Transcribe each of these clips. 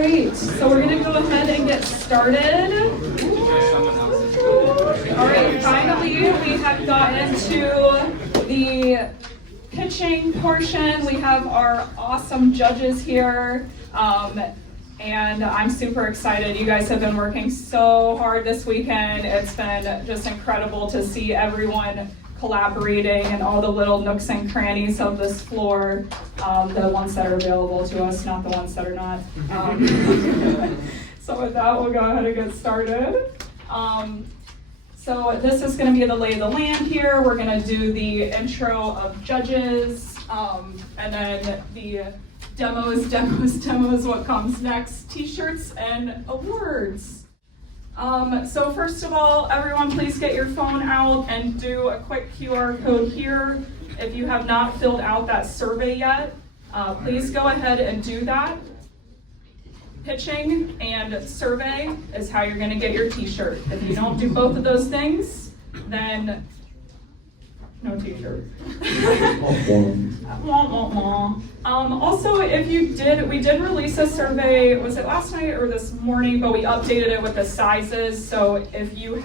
right, so we're gonna go ahead and get started. All right, finally, we have gotten to the pitching portion. We have our awesome judges here, and I'm super excited. You guys have been working so hard this weekend. It's been just incredible to see everyone collaborating and all the little nooks and crannies of this floor, the ones that are available to us, not the ones that are not. So with that, we'll go ahead and get started. So this is going to be the lay of the land here. We're going to do the intro of judges, and then the demos, what comes next, t-shirts and awards. So first of all, everyone please get your phone out and do a quick QR code here. If you have not filled out that survey yet, please go ahead and do that. Pitching and survey is how you're going to get your t-shirt. If you don't do both of those things, then no t-shirt. Also, if you did, we did release a survey, was it last night or this morning, but we updated it with the sizes. So if you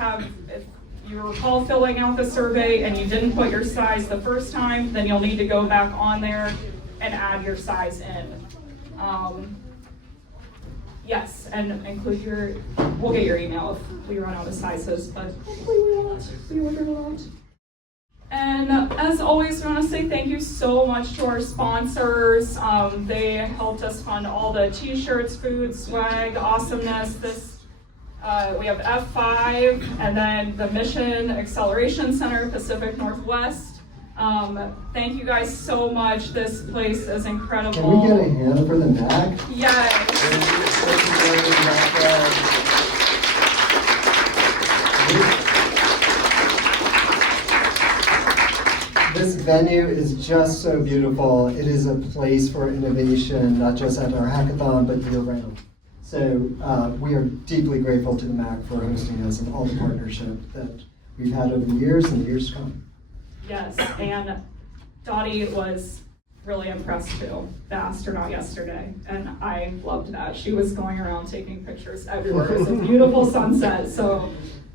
recall filling out the survey and you didn't put your size the first time, then you'll need to go back on there and add your size in. Yes, and include we'll get your email if we run out of sizes, but hopefully we won't. And as always, we want to say thank you so much to our sponsors. They helped us fund all the t-shirts, food, swag, awesomeness. We have F5, and then the Mission Acceleration Center, Pacific Northwest. Thank you guys so much. This place is incredible. Can we get a hand for the MAC? Yes. This venue is just so beautiful. It is a place for innovation, not just at our hackathon, but year-round. So we are deeply grateful to the MAC for hosting us and all the partnership that we've had over the years and the years to come. Yes, and Dottie was really impressed too, the astronaut yesterday, and I loved that. She was going around taking pictures everywhere. It was a beautiful sunset, so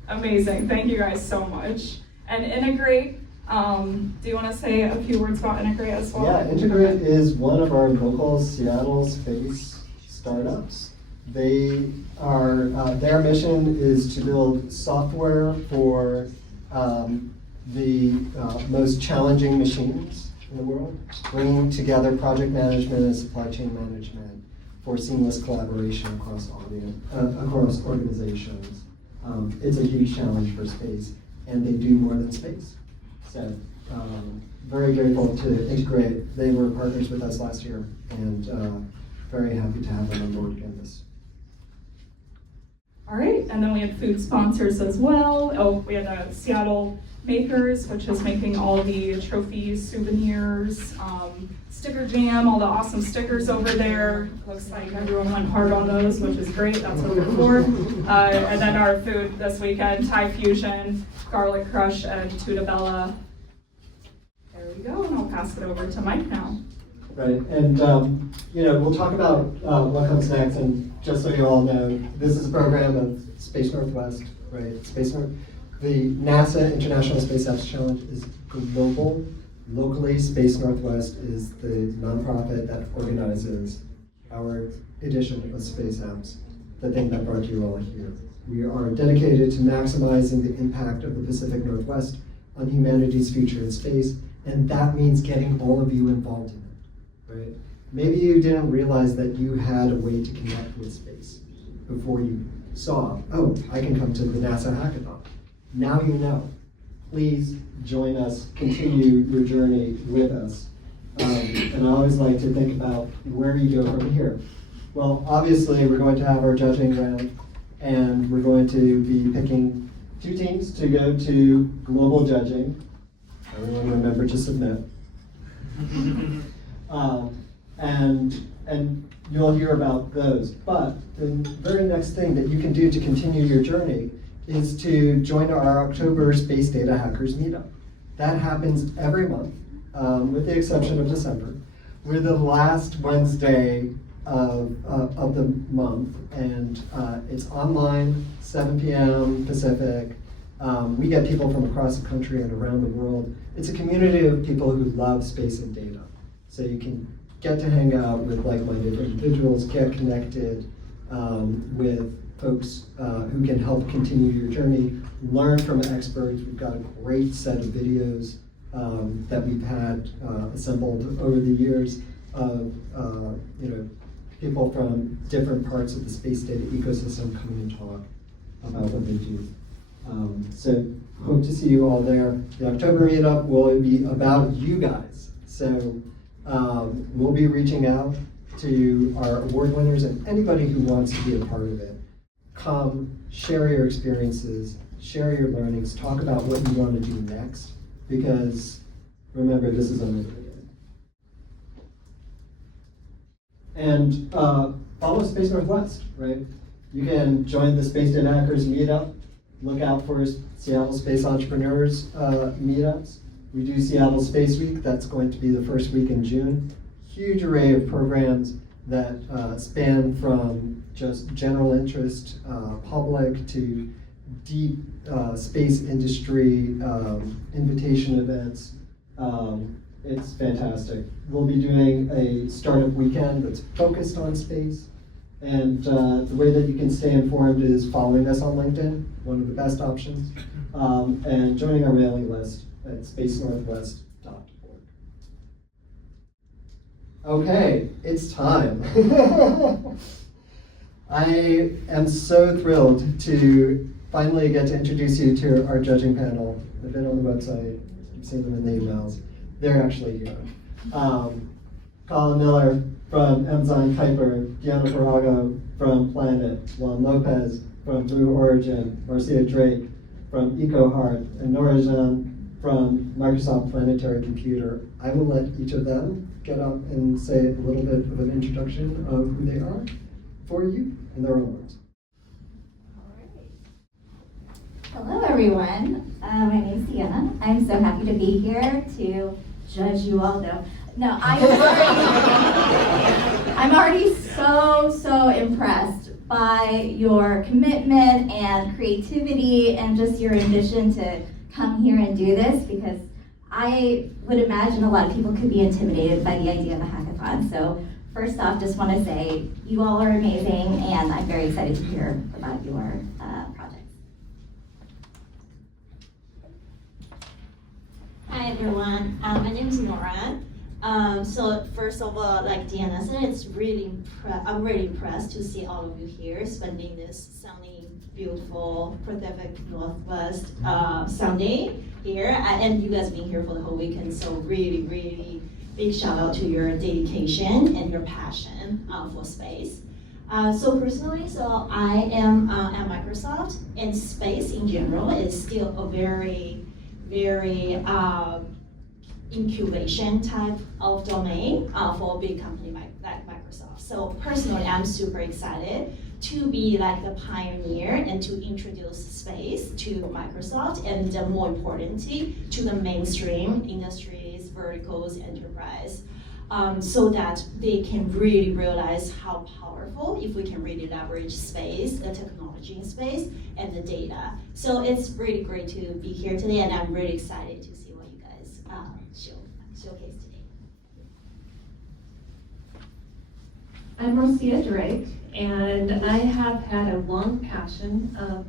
amazing. Thank you guys so much. And Integrate, do you want to say a few words about Integrate as well? Yeah, Integrate is one of our local Seattle space startups. Their mission is to build software for the most challenging machines in the world, bringing together project management and supply chain management for seamless collaboration across organizations. It's a huge challenge for space, and they do more than space. So very grateful to Integrate. They were partners with us last year, and very happy to have them on board again this. All right, and then we had food sponsors as well. Oh, we had the Seattle Makers, which is making all the trophies, souvenirs, sticker jam, all the awesome stickers over there. Looks like everyone went hard on those, which is great. That's what we're for. And then our food this weekend, Thai Fusion, Garlic Crush, and Tuta Bella. There we go, and I'll pass it over to Mike now. Right, and we'll talk about what comes next, and just so you all know, this is a program of Space Northwest, right? The NASA International Space Apps Challenge is global. Locally, Space Northwest is the nonprofit that organizes our edition of Space Apps, the thing that brought you all here. We are dedicated to maximizing the impact of the Pacific Northwest on humanity's future in space, and that means getting all of you involved in it, right? Maybe you didn't realize that you had a way to connect with space before you saw, oh, I can come to the NASA Hackathon. Now you know. Please join us, continue your journey with us. And I always like to think about where do you go from here? Well, obviously we're going to have our judging round, and we're going to be picking 2 teams to go to global judging. Everyone remember to submit. And you'll hear about those. But the very next thing that you can do to continue your journey is to join our October Space Data Hackers Meetup. That happens every month, with the exception of December. We're the last Wednesday of the month, and it's online, 7 p.m. Pacific. We get people from across the country and around the world. It's a community of people who love space and data. So you can get to hang out with like-minded individuals, get connected with folks who can help continue your journey, learn from experts. We've got a great set of videos that we've had assembled over the years of people from different parts of the space data ecosystem come and talk about what they do. So hope to see you all there. The October meetup will be about you guys. So we'll be reaching out to our award winners and anybody who wants to be a part of it. Come, share your experiences, share your learnings, talk about what you want to do next, because remember, this is unlimited. And follow Space Northwest, right? You can join the Space Data Hackers meetup. Look out for Seattle Space Entrepreneurs meetups. We do Seattle Space Week. That's going to be the first week in June. Huge array of programs that span from just general interest public to deep space industry invitation events. It's fantastic. We'll be doing a startup weekend that's focused on space. And the way that you can stay informed is following us on LinkedIn, one of the best options, and joining our mailing list at spacenorthwest.org. Okay, it's time. I am so thrilled to finally get to introduce you to our judging panel. They've been on the website, you've seen them in the emails. They're actually here. Colin Miller from Amazon Kuiper, Diana Farago from Planet, Juan Lopez from Blue Origin, Marcia Drake from EcoHeart, and Nora Zhan from Microsoft Planetary Computer. I will let each of them get up and say a little bit of an introduction of who they are for you in their own words. Hello, everyone. My name is Deanna. I'm so happy to be here to judge you all. No, I'm already so impressed by your commitment and creativity and just your ambition to come here and do this, because I would imagine a lot of people could be intimidated by the idea of a hackathon. So first off, just want to say you all are amazing, and I'm very excited to hear about your projects. Hi everyone, my name is Nora. So first of all, like Deanna said, I'm really impressed to see all of you here spending this sunny, beautiful Pacific Northwest Sunday here, and you guys being here for the whole weekend. So really big shout out to your dedication and your passion for space. So personally, I am at Microsoft, and space in general is still a very incubation type of domain for a big company like Microsoft. So personally, I'm super excited to be like the pioneer and to introduce space to Microsoft, and more importantly, to the mainstream industries, verticals, enterprise, so that they can really realize how powerful if we can really leverage space, the technology in space, and the data. So it's really great to be here today, and I'm really excited to see what you guys showcase today. I'm Marcia Drake, and I have had a long passion of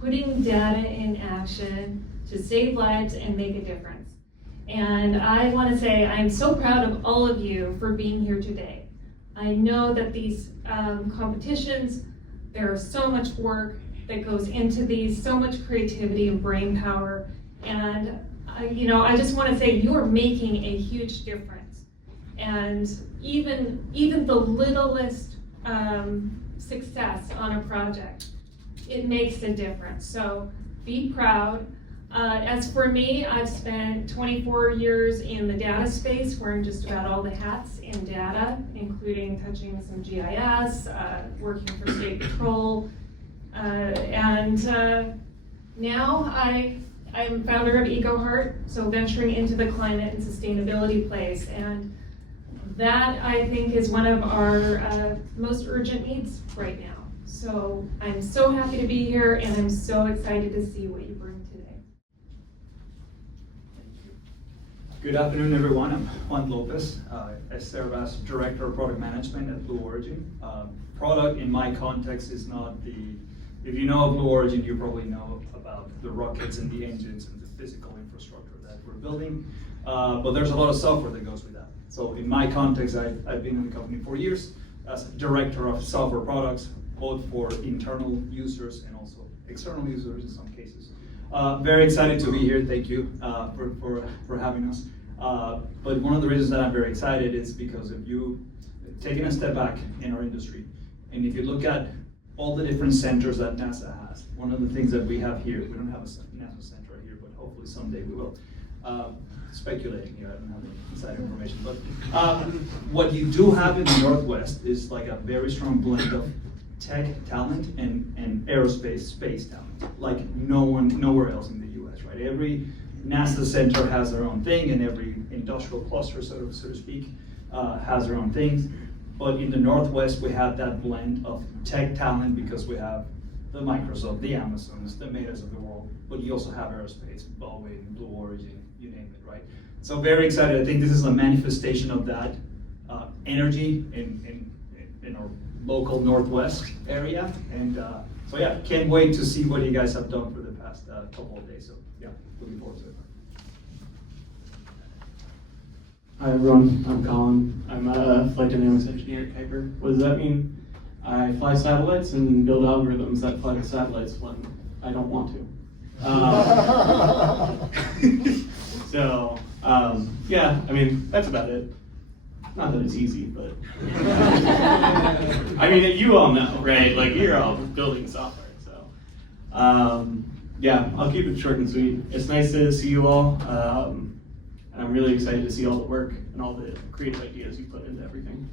putting data in action to save lives and make a difference. And I want to say I'm so proud of all of you for being here today. I know that these competitions, there is so much work that goes into these, so much creativity and brain power, and I just want to say you're making a huge difference. And even the littlest success on a project, it makes a difference. So be proud. As for me, I've spent 24 years in the data space, wearing just about all the hats in data, including touching some GIS, working for State Patrol, and now I'm founder of EcoHeart, so venturing into the climate and sustainability place. And that I think is one of our most urgent needs right now. So I'm so happy to be here, and I'm so excited to see what you bring today. Good afternoon, everyone. I'm Juan Lopez. I serve as Director of Product Management at Blue Origin. Product in my context is not the, if you know Blue Origin, you probably know about the rockets and the engines and the physical infrastructure that we're building. But there's a lot of software that goes with that. So in my context, I've been in the company for years as Director of Software Products, both for internal users and also external users in some cases. Very excited to be here. Thank you for having us. But one of the reasons that I'm very excited is because if you taking a step back in our industry, and if you look at all the different centers that NASA has, one of the things that we have here, we don't have a NASA center here, but hopefully someday we will. Speculating here, I don't have any inside information, but what you do have in the Northwest is like a very strong blend of tech talent and aerospace space talent, like nowhere else in the US, right? Every NASA center has their own thing, and every industrial cluster, so to speak, has their own things. But in the Northwest, we have that blend of tech talent because we have the Microsoft, the Amazons, the Metas of the world, but you also have aerospace, Boeing, Blue Origin, you name it, right? So very excited. I think this is a manifestation of that energy in our local Northwest area. And so yeah, can't wait to see what you guys have done for the past couple of days. So yeah, looking forward to it. Hi everyone, I'm Colin. I'm a flight dynamics engineer at Kuiper. What does that mean? I fly satellites and build algorithms that fly the satellites when I don't want to. So, yeah, I mean, that's about it. Not that it's easy, but I mean, you all know, right? Like, you're all building software, so. Yeah, I'll keep it short and sweet. It's nice to see you all. And I'm really excited to see all the work and all the creative ideas you put into everything.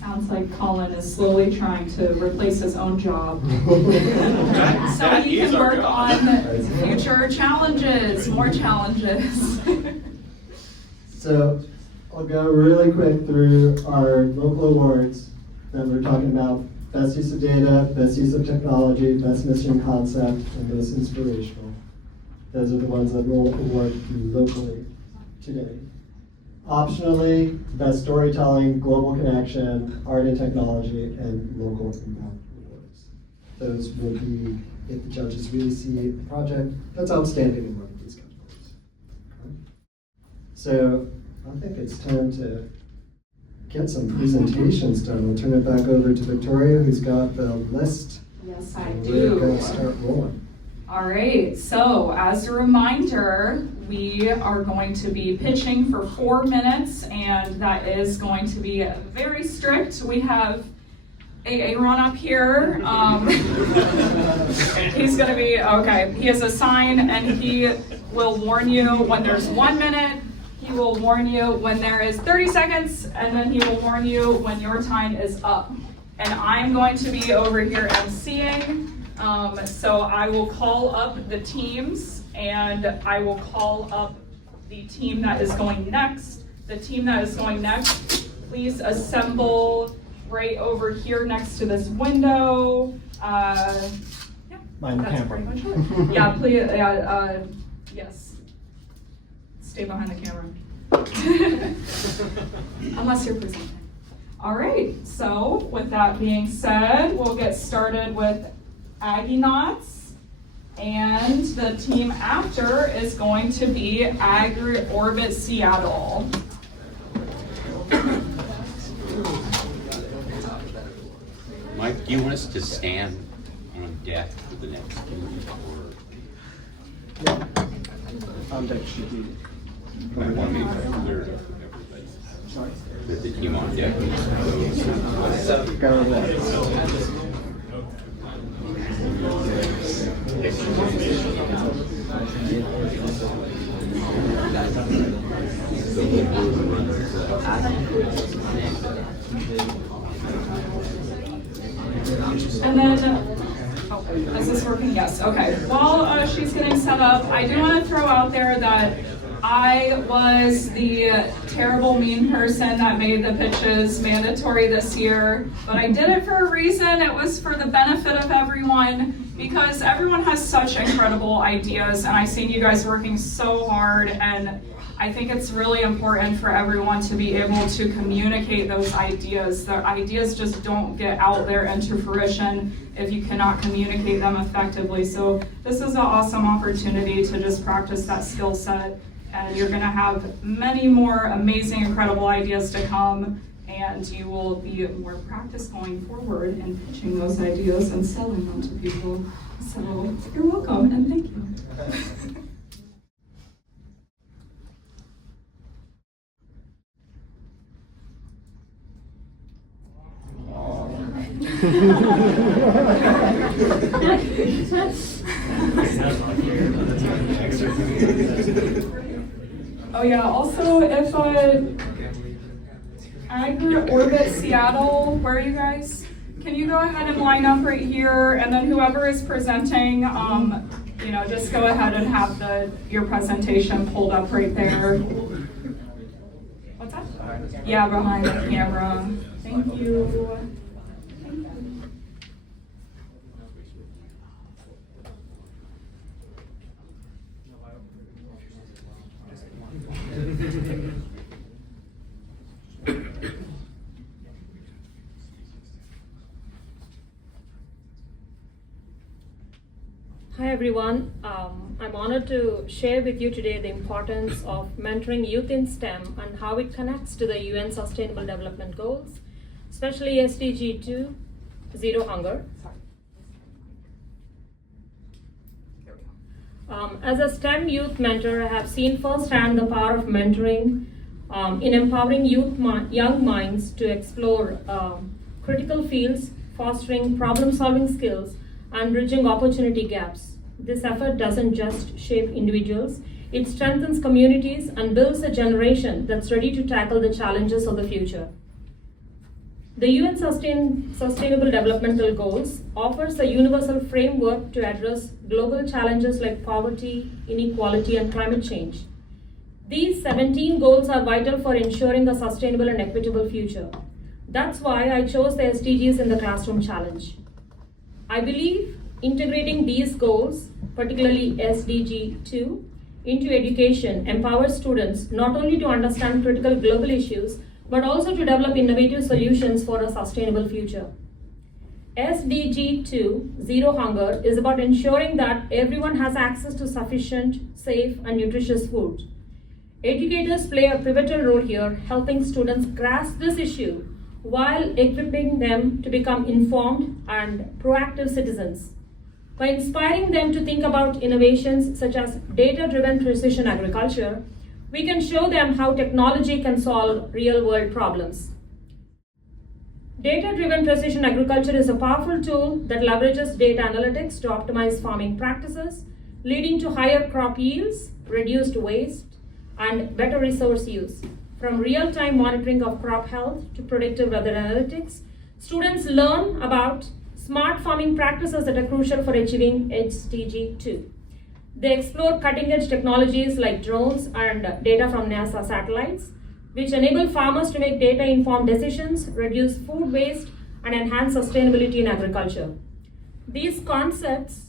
Sounds like Colin is slowly trying to replace his own job. So he can work on future challenges, more challenges. So I'll go really quick through our local awards that we're talking about. Best use of data, best use of technology, best mission concept, and most inspirational. Those are the ones that we'll award you locally today. Optionally, best storytelling, global connection, art and technology, and local impact awards. Those will be if the judges really see a project that's outstanding in one of these categories. Okay. So I think it's time to get some presentations done. We'll turn it back over to Victoria, who's got the list. Yes, I and do. We're gonna start rolling. All right, so as a reminder, we are going to be pitching for 4 minutes, and that is going to be very strict. We have Aaron up here. He's going to be, okay, he has a sign, and he will warn you when there's 1 minute. He will warn you when there is 30 seconds, and then he will warn you when your time is up. And I'm going to be over here emceeing. So I will call up the teams, and I will call up the team that is going next. The team that is going next, please assemble right over here next to this window. Yeah, Mind the that's camera. pretty much it. Yeah, please, yes. Stay behind the camera. Unless you're presenting. All right, so with that being said, we'll get started with Aggie Knots, and the team after is going to be Agri Orbit Seattle. Mike, do you want us to stand on deck for the next move, or On deck should be. I want to make that clear to everybody? Sorry. That the team on deck needs to go. Go there. And then, oh, is this working? Yes, okay. While she's getting set up, I do want to throw out there that I was the terrible, mean person that made the pitches mandatory this year, but I did it for a reason. It was for the benefit of everyone, because everyone has such incredible ideas, and I've seen you guys working so hard, and I think it's really important for everyone to be able to communicate those ideas. The ideas just don't get out there into fruition if you cannot communicate them effectively. So this is an awesome opportunity to just practice that skill set, and you're gonna have many more amazing, incredible ideas to come, and you will be more practiced going forward in pitching those ideas and selling them to people. So you're welcome, and thank you. Oh yeah, also if Orbit Seattle, where are you guys? Can you go ahead and line up right here, and then whoever is presenting, just go ahead and have your presentation pulled up right there. What's that? Yeah, behind the camera. Thank you. Hi everyone, I'm honored to share with you today the importance of mentoring youth in STEM and how it connects to the UN Sustainable Development Goals, especially SDG 2, Zero Hunger. As a STEM youth mentor, I have seen firsthand the power of mentoring in empowering young minds to explore critical fields, fostering problem-solving skills, and bridging opportunity gaps. This effort doesn't just shape individuals, it strengthens communities and builds a generation that's ready to tackle the challenges of the future. The UN Sustainable Developmental Goals offers a universal framework to address global challenges like poverty, inequality, and climate change. These 17 goals are vital for ensuring a sustainable and equitable future. That's why I chose the SDGs in the Classroom Challenge. I believe integrating these goals, particularly SDG 2, into education empowers students not only to understand critical global issues, but also to develop innovative solutions for a sustainable future. SDG 2, Zero Hunger, is about ensuring that everyone has access to sufficient, safe, and nutritious food. Educators play a pivotal role here, helping students grasp this issue while equipping them to become informed and proactive citizens. By inspiring them to think about innovations such as data-driven precision agriculture, we can show them how technology can solve real-world problems. Data-driven precision agriculture is a powerful tool that leverages data analytics to optimize farming practices, leading to higher crop yields, reduced waste, and better resource use. From real-time monitoring of crop health to predictive weather analytics, students learn about smart farming practices that are crucial for achieving SDG 2. They explore cutting-edge technologies like drones and data from NASA satellites, which enable farmers to make data-informed decisions, reduce food waste, and enhance sustainability in agriculture. These concepts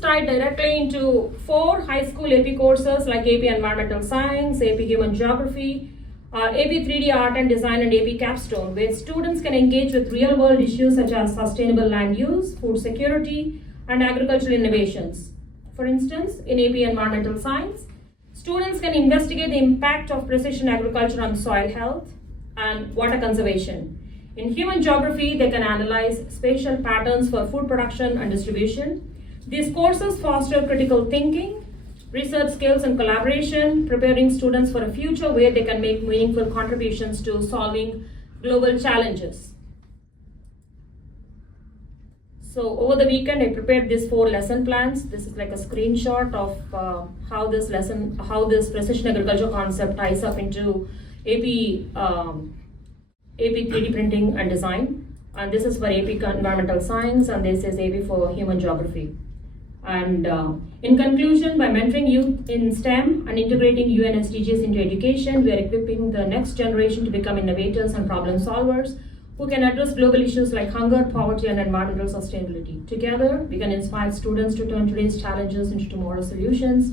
tie directly into 4 high school AP courses like AP Environmental Science, AP Human Geography, AP 3D Art and Design, and AP Capstone, where students can engage with real-world issues such as sustainable land use, food security, and agricultural innovations. For instance, in AP Environmental Science, students can investigate the impact of precision agriculture on soil health and water conservation. In Human Geography, they can analyze spatial patterns for food production and distribution. These courses foster critical thinking, research skills, and collaboration, preparing students for a future where they can make meaningful contributions to solving global challenges. So over the weekend, I prepared these 4 lesson plans. This is like a screenshot of how this precision agriculture concept ties up into AP 3D printing and design. And this is for AP Environmental Science, and this is AP for Human Geography. And in conclusion, by mentoring youth in STEM and integrating UN SDGs into education, we are equipping the next generation to become innovators and problem solvers who can address global issues like hunger, poverty, and environmental sustainability. Together, we can inspire students to turn today's challenges into tomorrow's solutions,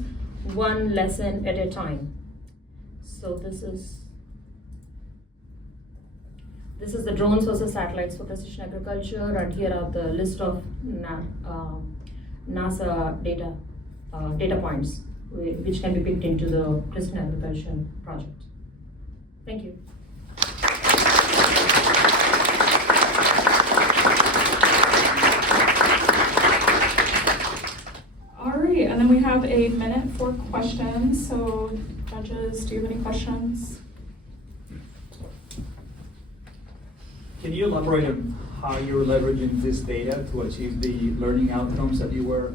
one lesson at a time. So this is the drones versus satellites for precision agriculture, and here are the list of NASA data points which can be picked into the precision agriculture project. Thank you. All right, and then we have a minute for questions. So judges, do you have any questions? Can you elaborate on how you're leveraging this data to achieve the learning outcomes that you were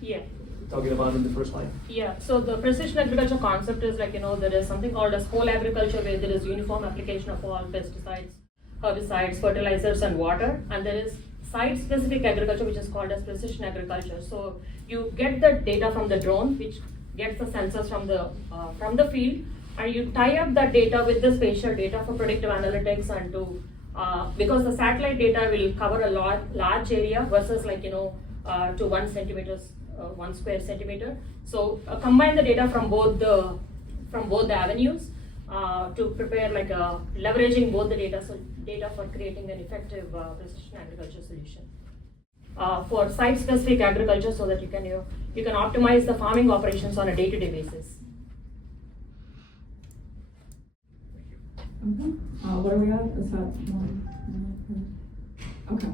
Yeah. talking about in the first slide? Yeah, so the precision agriculture concept is like, there is something called as whole agriculture where there is uniform application of all pesticides, herbicides, fertilizers, and water. And there is site-specific agriculture, which is called as precision agriculture. So you get the data from the drone, which gets the sensors from the field, and you tie up that data with the spatial data for predictive analytics and to because the satellite data will cover a large area versus to 1 square centimeter. So combine the data from both the avenues to prepare leveraging both the data for creating an effective precision agriculture solution. For site-specific agriculture, so that you can optimize the farming operations on a day-to-day basis. Okay. What are we at? Is that one? Okay.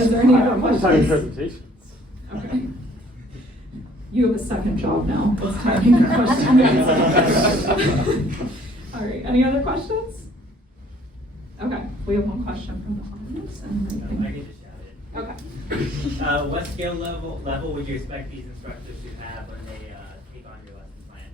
Is there any other questions? presentations. Okay. You have a second job now. It's typing the questions. All right. Any other questions? Okay. We have one question from the audience. And I can just shout it. Okay. What skill level would you expect these instructors to have when they take on your lesson plan?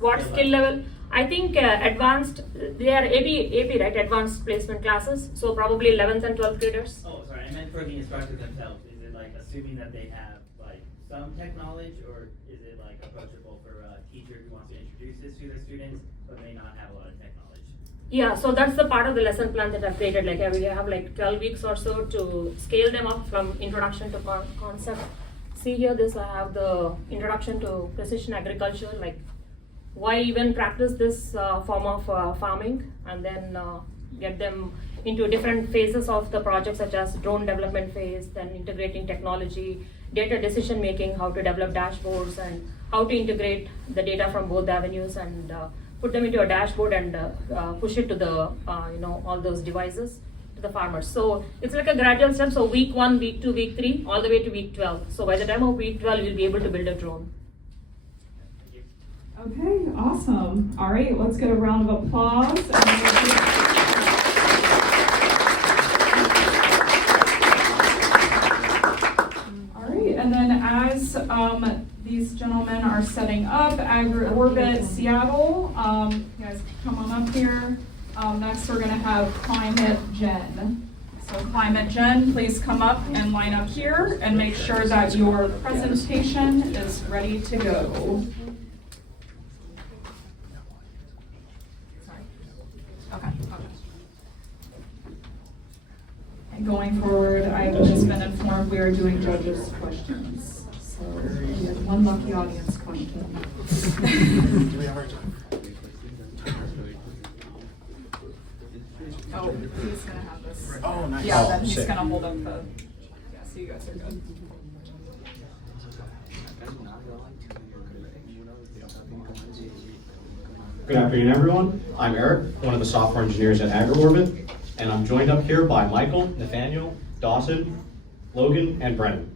What skill level? I think advanced, they are AP, right? Advanced placement classes. So probably 11th and 12th graders. Oh, sorry, I meant for the instructors themselves. Is it like assuming that they have like some tech knowledge, or is it like approachable for a teacher who wants to introduce this to their students but may not have a lot of tech knowledge? Yeah, so that's the part of the lesson plan that I've created. Like we have 12 weeks or so to scale them up from introduction to concept. See here, I have the introduction to precision agriculture, like why even practice this form of farming, and then get them into different phases of the project, such as drone development phase, then integrating technology, data decision making, how to develop dashboards, and how to integrate the data from both avenues and put them into a dashboard and push it to the all those devices to the farmers. So it's like a gradual step. So week 1, week 2, week 3, all the way to week 12. So by the time of week 12, you'll be able to build a drone. Okay, awesome. All right, let's get a round of applause. All right, and then as these gentlemen are setting up, AgriOrbit Seattle, you guys come on up here. Next, we're going to have Climate Gen. So Climate Gen, please come up and line up here and make sure that your presentation is ready to go. Okay. And going forward, I've just been informed we are doing judges' questions. So we have one lucky audience question. Oh, he's gonna have this. Oh, nice. Yeah, Oh, then he's sick. gonna hold up the. Yeah, so you guys are good. Good afternoon, everyone. I'm Eric, one of the software engineers at AgriOrbit, and I'm joined up here by Michael, Nathaniel, Dawson, Logan, and Brennan.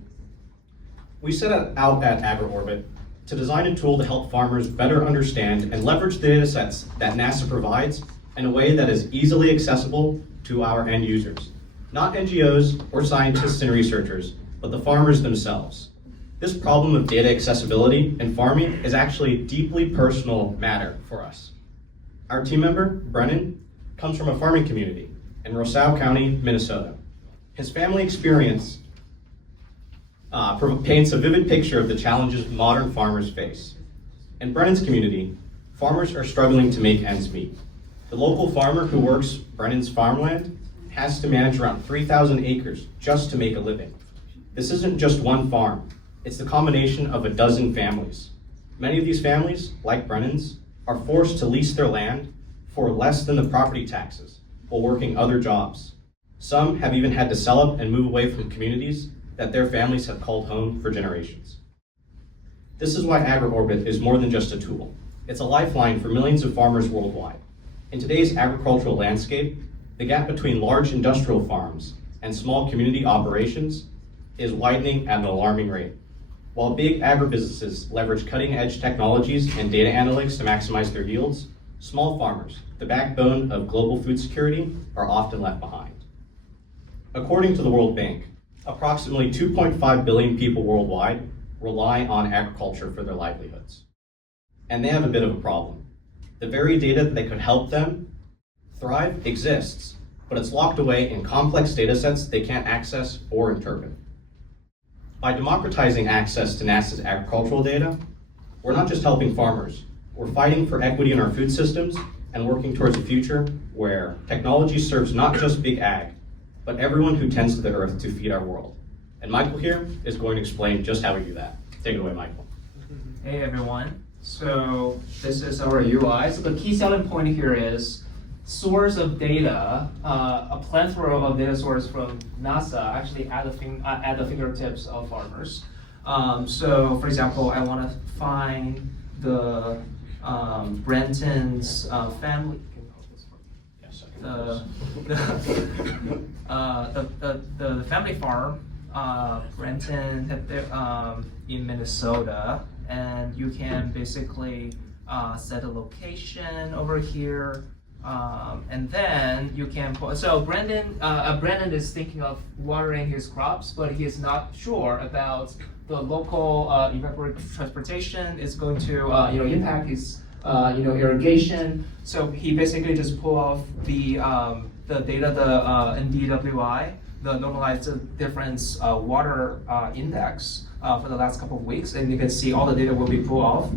We set out at AgriOrbit to design a tool to help farmers better understand and leverage the data sets that NASA provides in a way that is easily accessible to our end users, not NGOs or scientists and researchers, but the farmers themselves. This problem of data accessibility in farming is actually a deeply personal matter for us. Our team member, Brennan, comes from a farming community in Roseau County, Minnesota. His family experience paints a vivid picture of the challenges modern farmers face. In Brennan's community, farmers are struggling to make ends meet. The local farmer who works Brennan's farmland has to manage around 3,000 acres just to make a living. This isn't just one farm, it's the combination of a dozen families. Many of these families, like Brennan's, are forced to lease their land for less than the property taxes while working other jobs. Some have even had to sell up and move away from communities that their families have called home for generations. This is why AgriOrbit is more than just a tool. It's a lifeline for millions of farmers worldwide. In today's agricultural landscape, the gap between large industrial farms and small community operations is widening at an alarming rate. While big agribusinesses leverage cutting-edge technologies and data analytics to maximize their yields, small farmers, the backbone of global food security, are often left behind. According to the World Bank, approximately 2.5 billion people worldwide rely on agriculture for their livelihoods. And they have a bit of a problem. The very data that could help them thrive exists, but it's locked away in complex data sets they can't access or interpret. By democratizing access to NASA's agricultural data, we're not just helping farmers, we're fighting for equity in our food systems and working towards a future where technology serves not just big ag, but everyone who tends to the earth to feed our world. And Michael here is going to explain just how we do that. Take it away, Michael. Hey everyone. So this is our UI. So the key selling point here is source of data, a plethora of data source from NASA actually at the fingertips of farmers. So for example, I want to find the Brenton's family. The family farm, Brenton in Minnesota, and you can basically set a location over here, and then you can put, so Brendan is thinking of watering his crops, but he is not sure about the local evaporative transportation is going to impact his irrigation. So he basically just pull off the data, the NDWI, the normalized difference water index for the last couple of weeks, and you can see all the data will be pulled off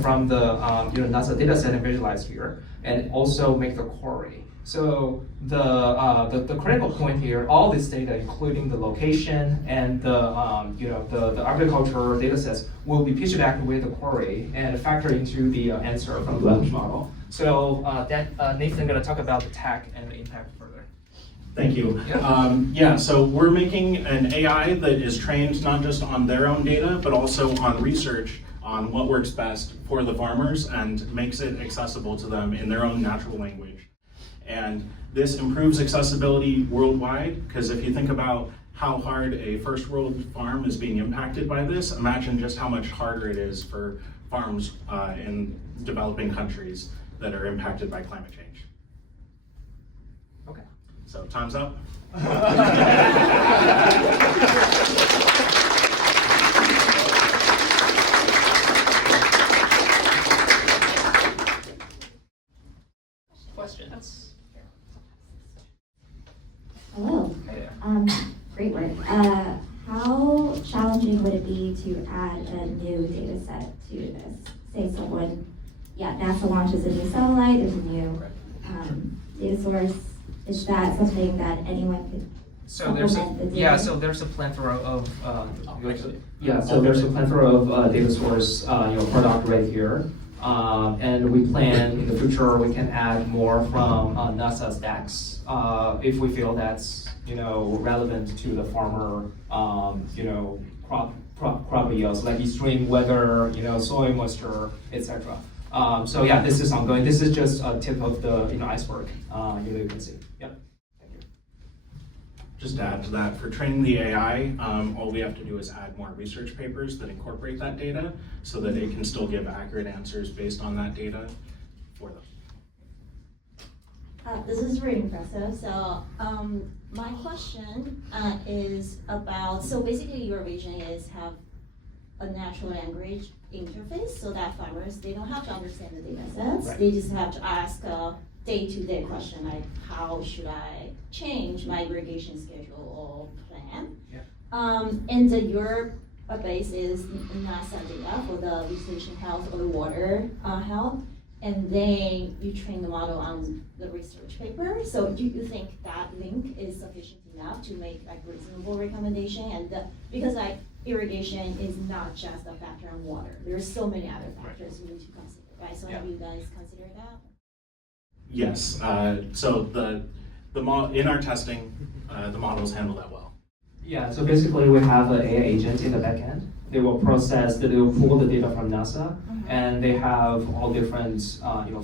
from the NASA data set and visualized here, and also make the query. So the critical point here, all this data, including the location and the agriculture data sets, will be pitched back with the query and factor into the answer from the language model. So Nathan going to talk about the tech and the impact further. Thank you. Yeah. So we're making an AI that is trained not just on their own data, but also on research on what works best for the farmers and makes it accessible to them in their own natural language. And this improves accessibility worldwide, because if you think about how hard a first world farm is being impacted by this, imagine just how much harder it is for farms in developing countries that are impacted by climate change. Okay. So time's up. Questions? Hello. Hey there. Great work. How challenging would it be to add a new data set to this? Say someone, NASA launches a new satellite, there's a new data source. Is that something that anyone could So there's supplement the data? so there's a plethora of so there's a plethora of data source product right here, and we plan in the future we can add more from NASA stacks if we feel that's relevant to the farmer crop yields like extreme weather, soil moisture, etc. So yeah, this is ongoing. This is just a tip of the iceberg. You can see. Yep. Thank you. Just to add to that, for training the AI, all we have to do is add more research papers that incorporate that data so that it can still give accurate answers based on that data for them. This is very impressive. So my question is about, so basically your vision is have a natural language interface so that farmers, they don't have to understand the data sets. Right. They just have to ask day-to-day question, like how should I change my irrigation schedule or plan? And your base is NASA data for the vegetation health or the water health, and then you train the model on the research paper. So do you think that link is sufficient enough to make like reasonable recommendation? And because like irrigation is not just a factor on water, there's so many other factors you need to consider, right? So have you guys considered that? Yes. So in our testing, the models handle that well. Yeah, so basically we have an AI agent in the backend. They will pull the data from NASA, and they have all different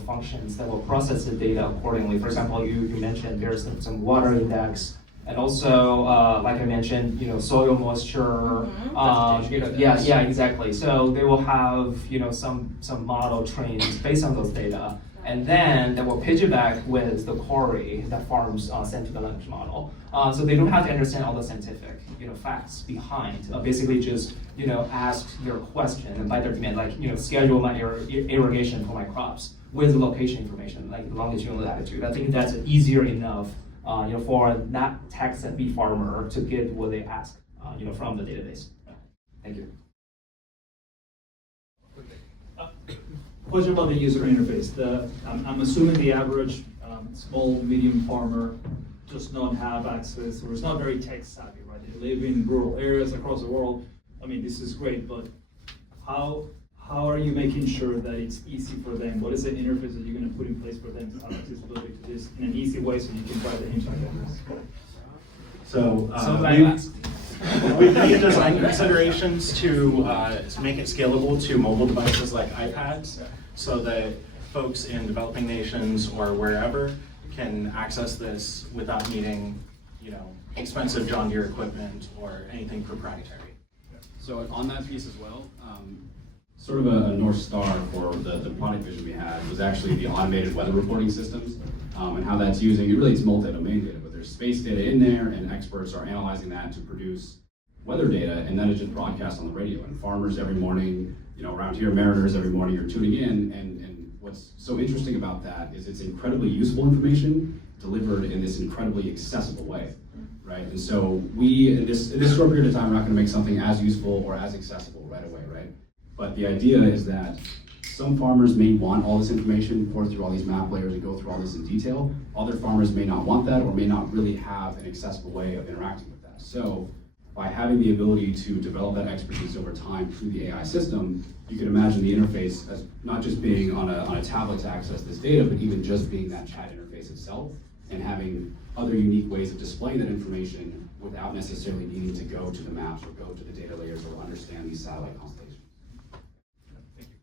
functions that will process the data accordingly. For example, you mentioned there's some water index, and also like I mentioned, soil moisture. Yeah, exactly. So they will have some model trained based on those data, and then they will pitch it back with the query that farms sent to the language model. So they don't have to understand all the scientific facts behind. Basically, just ask their question and by their demand, like schedule my irrigation for my crops with the location information, like longitude and latitude. I think that's easier enough, for that tech-savvy farmer to get what they ask, from the database. Thank you. Question about the user interface. I'm assuming the average small, medium farmer does not have access or is not very tech savvy, right? They live in rural areas across the world. I mean, this is great, but how are you making sure that it's easy for them? What is the interface that you're going to put in place for them to have accessibility to this in an easy way so you can drive the impact of this? So we've made design considerations to make it scalable to mobile devices like iPads, so that folks in developing nations or wherever can access this without needing, expensive John Deere equipment or anything proprietary. So on that piece as well, sort of a North Star for the product vision we had was actually the automated weather reporting systems, and how that's using, it's multi-domain data, but there's space data in there, and experts are analyzing that to produce weather data, and then it's just broadcast on the radio. And farmers every morning, around here, mariners every morning are tuning in, and what's so interesting about that is it's incredibly useful information delivered in this incredibly accessible way, right? And so we, in this short period of time, we're not going to make something as useful or as accessible right away, right? But the idea is that some farmers may want all this information, pour through all these map layers and go through all this in detail. Other farmers may not want that or may not really have an accessible way of interacting with that. So by having the ability to develop that expertise over time through the AI system, you can imagine the interface as not just being on a tablet to access this data, but even just being that chat interface itself and having other unique ways of displaying that information without necessarily needing to go to the maps or go to the data layers or understand these satellite constellations. Thank you.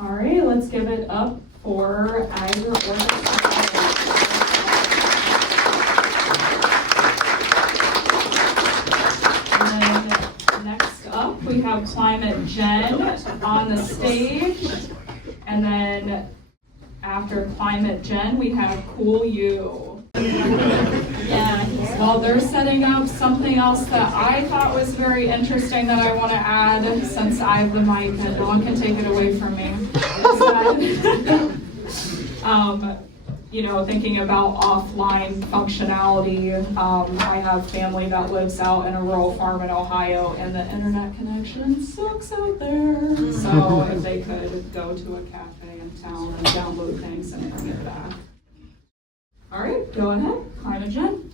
All right, let's give it up for AgriOrbit. Next up, we have Climate Gen on the stage. And then after Climate Gen, we have Cool You. Well, they're setting up something else that I thought was very interesting that I want to add since I have the mic and no one can take it away from me. Thinking about offline functionality, I have family that lives out in a rural farm in Ohio, and the internet connection sucks out there. So if they could go to a cafe in town and download things and bring it back. All right, go ahead, Climate Gen.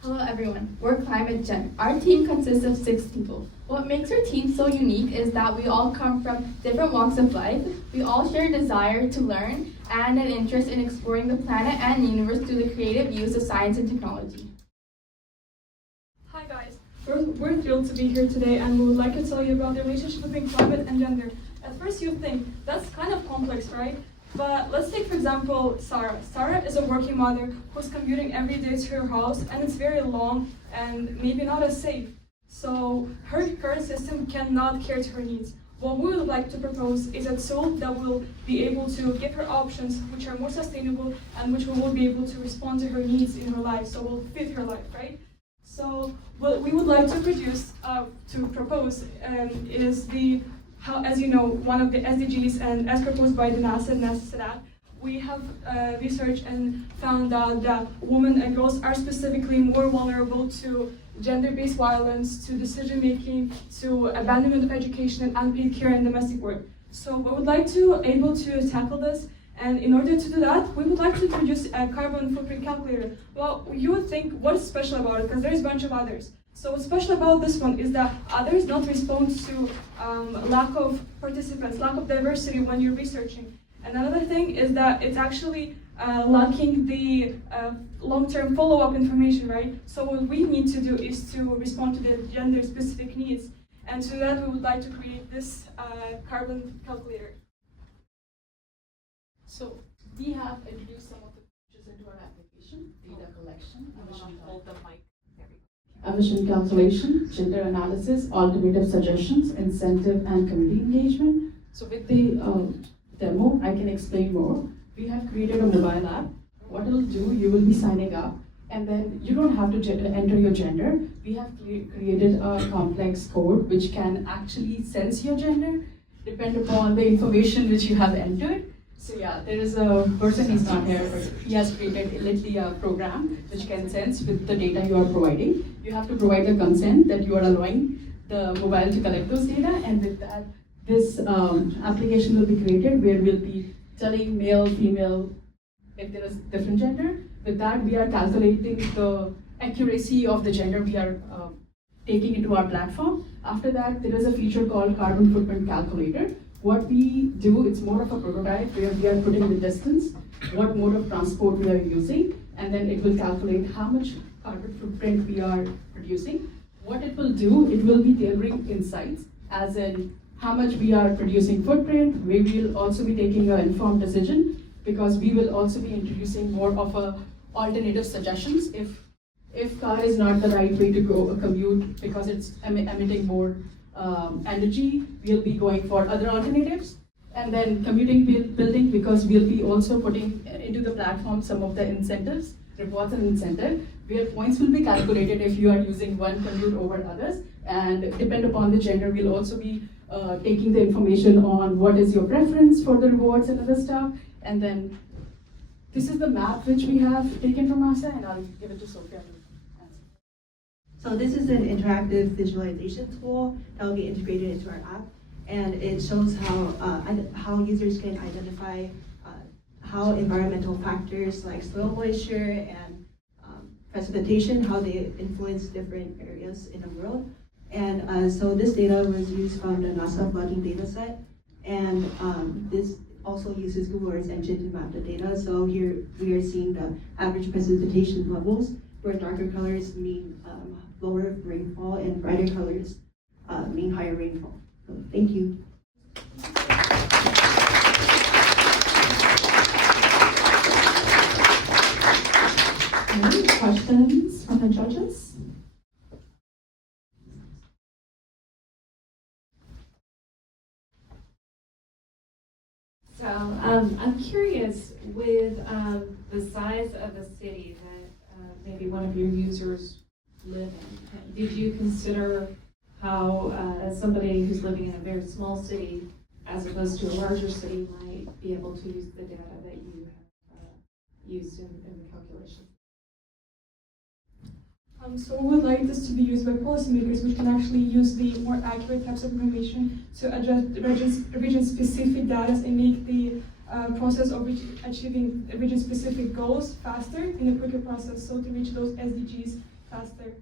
Hello everyone, we're Climate Gen. Our team consists of 6 people. What makes our team so unique is that we all come from different walks of life. We all share a desire to learn and an interest in exploring the planet and universe through the creative use of science and technology. Hi guys, we're thrilled to be here today, and we would like to tell you about the relationship between climate and gender. At first you think, that's kind of complex, right? But let's take, for example, Sarah. Sarah is a working mother who's commuting every day to her house, and it's very long and maybe not as safe. So her current system cannot cater to her needs. What we would like to propose is a tool that will be able to give her options which are more sustainable and which will be able to respond to her needs in her life, so will fit her life, right? So what we would like to propose is the how, as you know, one of the SDGs and as proposed by the NASA said that we have researched and found out that women and girls are specifically more vulnerable to gender-based violence, to decision-making, to abandonment of education and unpaid care and domestic work. So we would like to able to tackle this, and in order to do that, we would like to introduce a carbon footprint calculator. Well, you would think, what's special about it? Because there's a bunch of others. So what's special about this one is that others don't respond to lack of participants, lack of diversity when you're researching. And another thing is that it's actually lacking the long-term follow-up information, right? So what we need to do is to respond to the gender-specific needs. And to that, we would like to create this carbon calculator. So we have introduced some of the features into our application: data collection, emission calculation, gender analysis, alternative suggestions, incentive, and community engagement. So with the demo, I can explain more. We have created a mobile app. What it'll do, you will be signing up, and then you don't have to enter your gender. We have created a complex code which can actually sense your gender, depend upon the information which you have entered. So yeah, there is a person, he's not here, but he has created literally a program which can sense with the data you are providing. You have to provide the consent that you are allowing the mobile to collect those data, and with that, this application will be created where we'll be telling male, female, if there is different gender. With that, we are calculating the accuracy of the gender we are taking into our platform. After that, there is a feature called carbon footprint calculator. What we do, it's more of a prototype where we are putting the distance, what mode of transport we are using, and then it will calculate how much carbon footprint we are producing. What it will do, it will be tailoring insights, as in how much we are producing footprint. We will also be taking an informed decision, because we will also be introducing more of a alternative suggestions. If car is not the right way to go commute because it's emitting more energy, we'll be going for other alternatives. And then commuting building, because we'll be also putting into the platform some of the incentives, rewards and incentive, where points will be calculated if you are using one commute over others. And depend upon the gender, we'll also be taking the information on what is your preference for the rewards and other stuff. And then this is the map which we have taken from ASA, and I'll give it to Sophia. So this is an interactive visualization tool that will be integrated into our app, and it shows how users can identify how environmental factors like soil moisture and precipitation, how they influence different areas in the world. And so this data was used from the NASA flooding data set, and this also uses Google Earth engine to map the data. So here we are seeing the average precipitation levels, where darker colors mean lower rainfall and brighter colors mean higher rainfall. So thank you. Any questions from the judges? So I'm curious, with the size of the city that maybe one of your users live in, did you consider how somebody who's living in a very small city as opposed to a larger city might be able to use the data that you have used in the calculation? So we would like this to be used by policymakers, which can actually use the more accurate types of information to adjust region-specific data and make the process of achieving region-specific goals faster in a quicker process, so to reach those SDGs faster.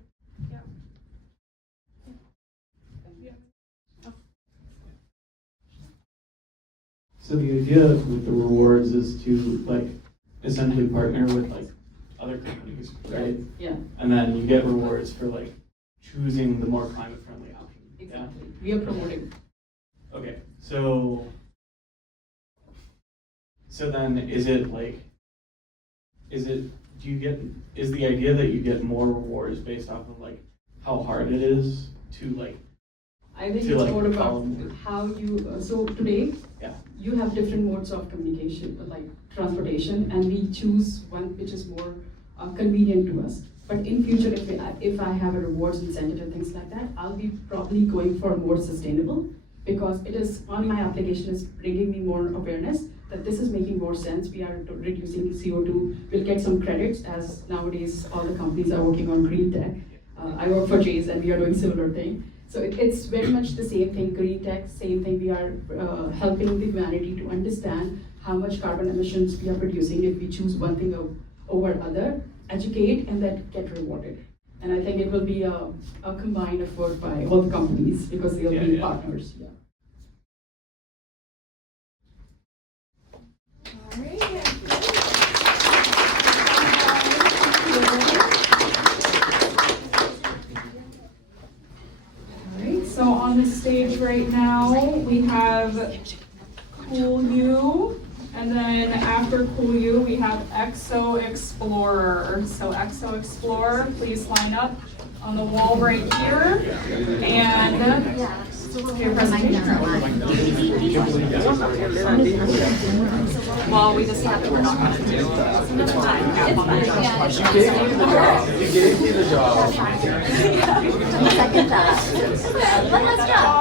Yeah. So the idea with the rewards is to essentially partner with other companies, right? Yeah. And then you get rewards for choosing the more climate friendly option. Exactly. Yeah? We are promoting. Okay. So then is the idea that you get more rewards based off of how hard it is to I think it's more about how you, so today, you have different modes of communication, like transportation, and we choose one which is more convenient to us. But in future, if I have a rewards incentive and things like that, I'll be probably going for more sustainable. because it is on my application is bringing me more awareness that this is making more sense. We are reducing CO2. We'll get some credits as nowadays all the companies are working on green tech. I work for Chase and we are doing similar thing. So it's very much the same thing, green tech, same thing. We are helping the humanity to understand how much carbon emissions we are producing if we choose one thing over other, educate, and then get rewarded. And I think it will be a combined effort by all the companies because they'll be partners. Yeah. Alright, so on the stage right now, we have Cool U, and then after Cool U, we have Exo Explorer. So Exo Explorer, please line up on the wall right here, and your presentation. Well, we just have to, we're not going to do it's fine. You gave me the job.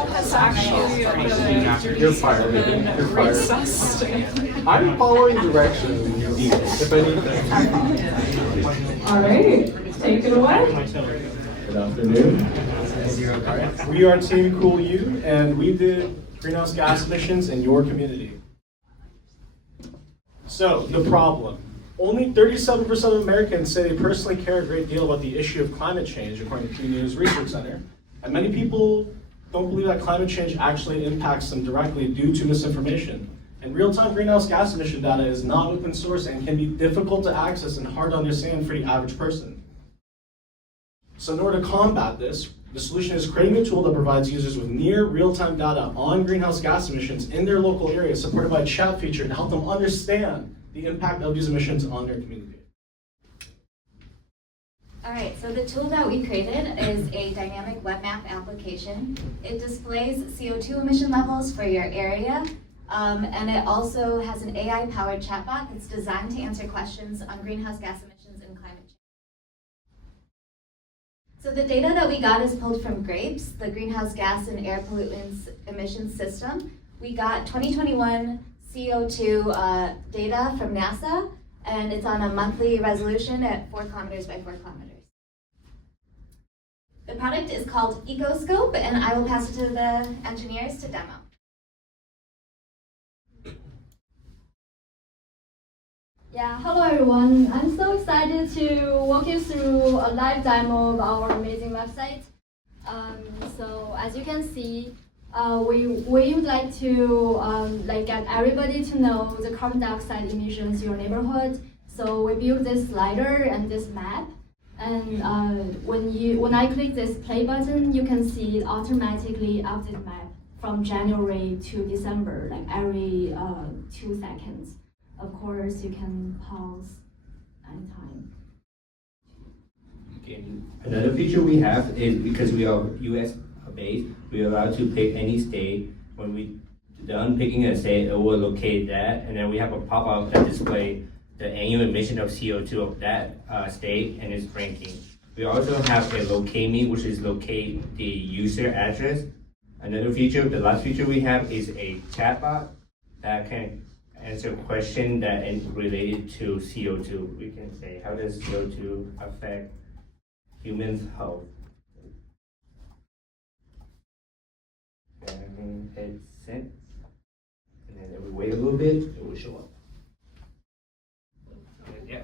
Has actually You're fired. You're fired. I'm following directions, if anything. All right, take it away. Good afternoon. We are Team Cool U, and we did greenhouse gas emissions in your community. So, the problem. Only 37% of Americans say they personally care a great deal about the issue of climate change, according to Pew News Research Center. And many people don't believe that climate change actually impacts them directly due to misinformation. And real-time greenhouse gas emission data is not open source and can be difficult to access and hard to understand for the average person. So in order to combat this, the solution is creating a tool that provides users with near real-time data on greenhouse gas emissions in their local area, supported by a chat feature to help them understand the impact of these emissions on their community. All right, so the tool that we created is a dynamic web map application. It displays CO2 emission levels for your area, and it also has an AI-powered chatbot that's designed to answer questions on greenhouse gas emissions and climate change. So the data that we got is pulled from GRAPES, the Greenhouse Gas and Air Pollutants Emissions System. We got 2021 CO2 data from NASA, and it's on a monthly resolution at 4 kilometers by 4 kilometers. The product is called EcoScope, and I will pass it to the engineers to demo. Yeah, hello everyone. I'm so excited to walk you through a live demo of our amazing website. So as you can see, we would like to get everybody to know the carbon dioxide emissions in your neighborhood. So we built this slider and this map. And when I click this play button, you can see it automatically update map from January to December, like every 2 seconds. Of course, you can pause anytime. Okay. Another feature we have is because we are US based, we are allowed to pick any state. When we done picking a state, it will locate that, and then we have a pop-up that display the annual emission of CO2 of that state and its ranking. We also have a locate me, which is locate the user address. Another feature, the last feature we have is a chatbot that can answer a question that is related to CO2. We can say, how does CO2 affect humans' health? And hit send. And then if we wait a little bit, it will show up. Yeah.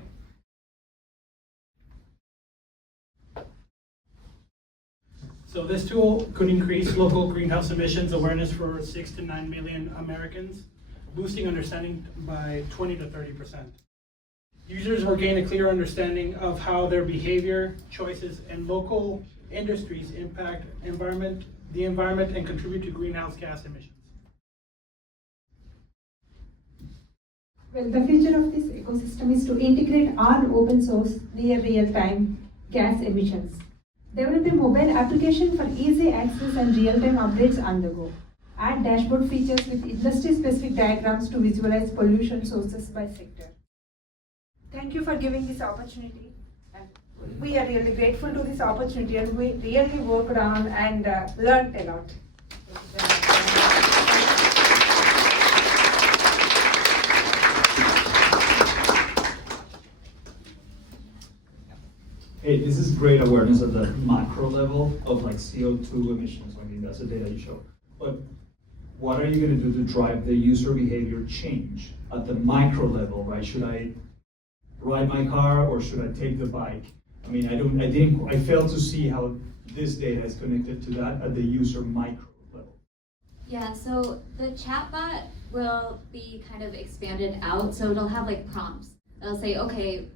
So this tool could increase local greenhouse emissions awareness for 6 to 9 million Americans, boosting understanding by 20 to 30%. Users will gain a clear understanding of how their behavior, choices, and local industries impact the environment and contribute to greenhouse gas emissions. Well, the future of this ecosystem is to integrate our open source near real-time gas emissions. Develop a mobile application for easy access and real-time updates on the go. Add dashboard features with industry-specific diagrams to visualize pollution sources by sector. Thank you for giving this opportunity. We are really grateful to this opportunity, and we really worked on and learned a lot. hey, this is great awareness at the macro level of like CO2 emissions. I mean, that's the data you show. But what are you going to do to drive the user behavior change at the micro level, right? Should I ride my car or should I take the bike? I mean, I failed to see how this data is connected to that at the user micro level. Yeah, so the chatbot will be kind of expanded out, so it'll have like prompts. It'll say, okay,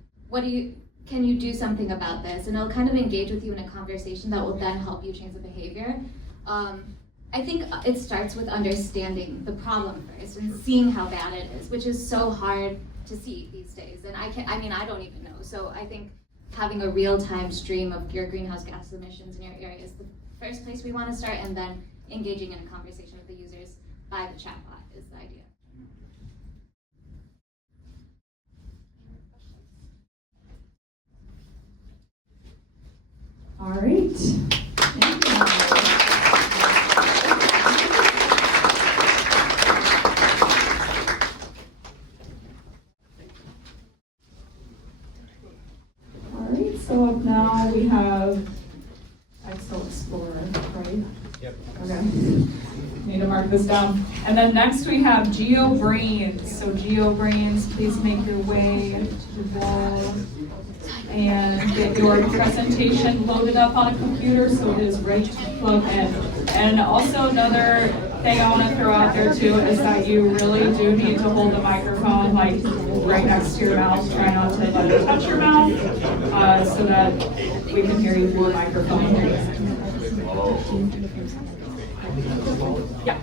can you do something about this? And it'll kind of engage with you in a conversation that will then help you change the behavior. I think it starts with understanding the problem first and seeing how bad it is, which is so hard to see these days. And I don't even know. So I think having a real-time stream of your greenhouse gas emissions in your area is the first place we want to start, and then engaging in a conversation with the users by the chatbot is the idea. All right. Thank you. All right, so up now we have Exo Explorer, right? Yep. Okay. Need to mark this down. And then next we have GeoBrains. So GeoBrains, please make your way to the wall and get your presentation loaded up on a computer so it is ready to plug in. And also another thing I want to throw out there too is that you really do need to hold the microphone like right next to your mouth. Try not to let it touch your mouth so that we can hear you through the microphone. Yeah.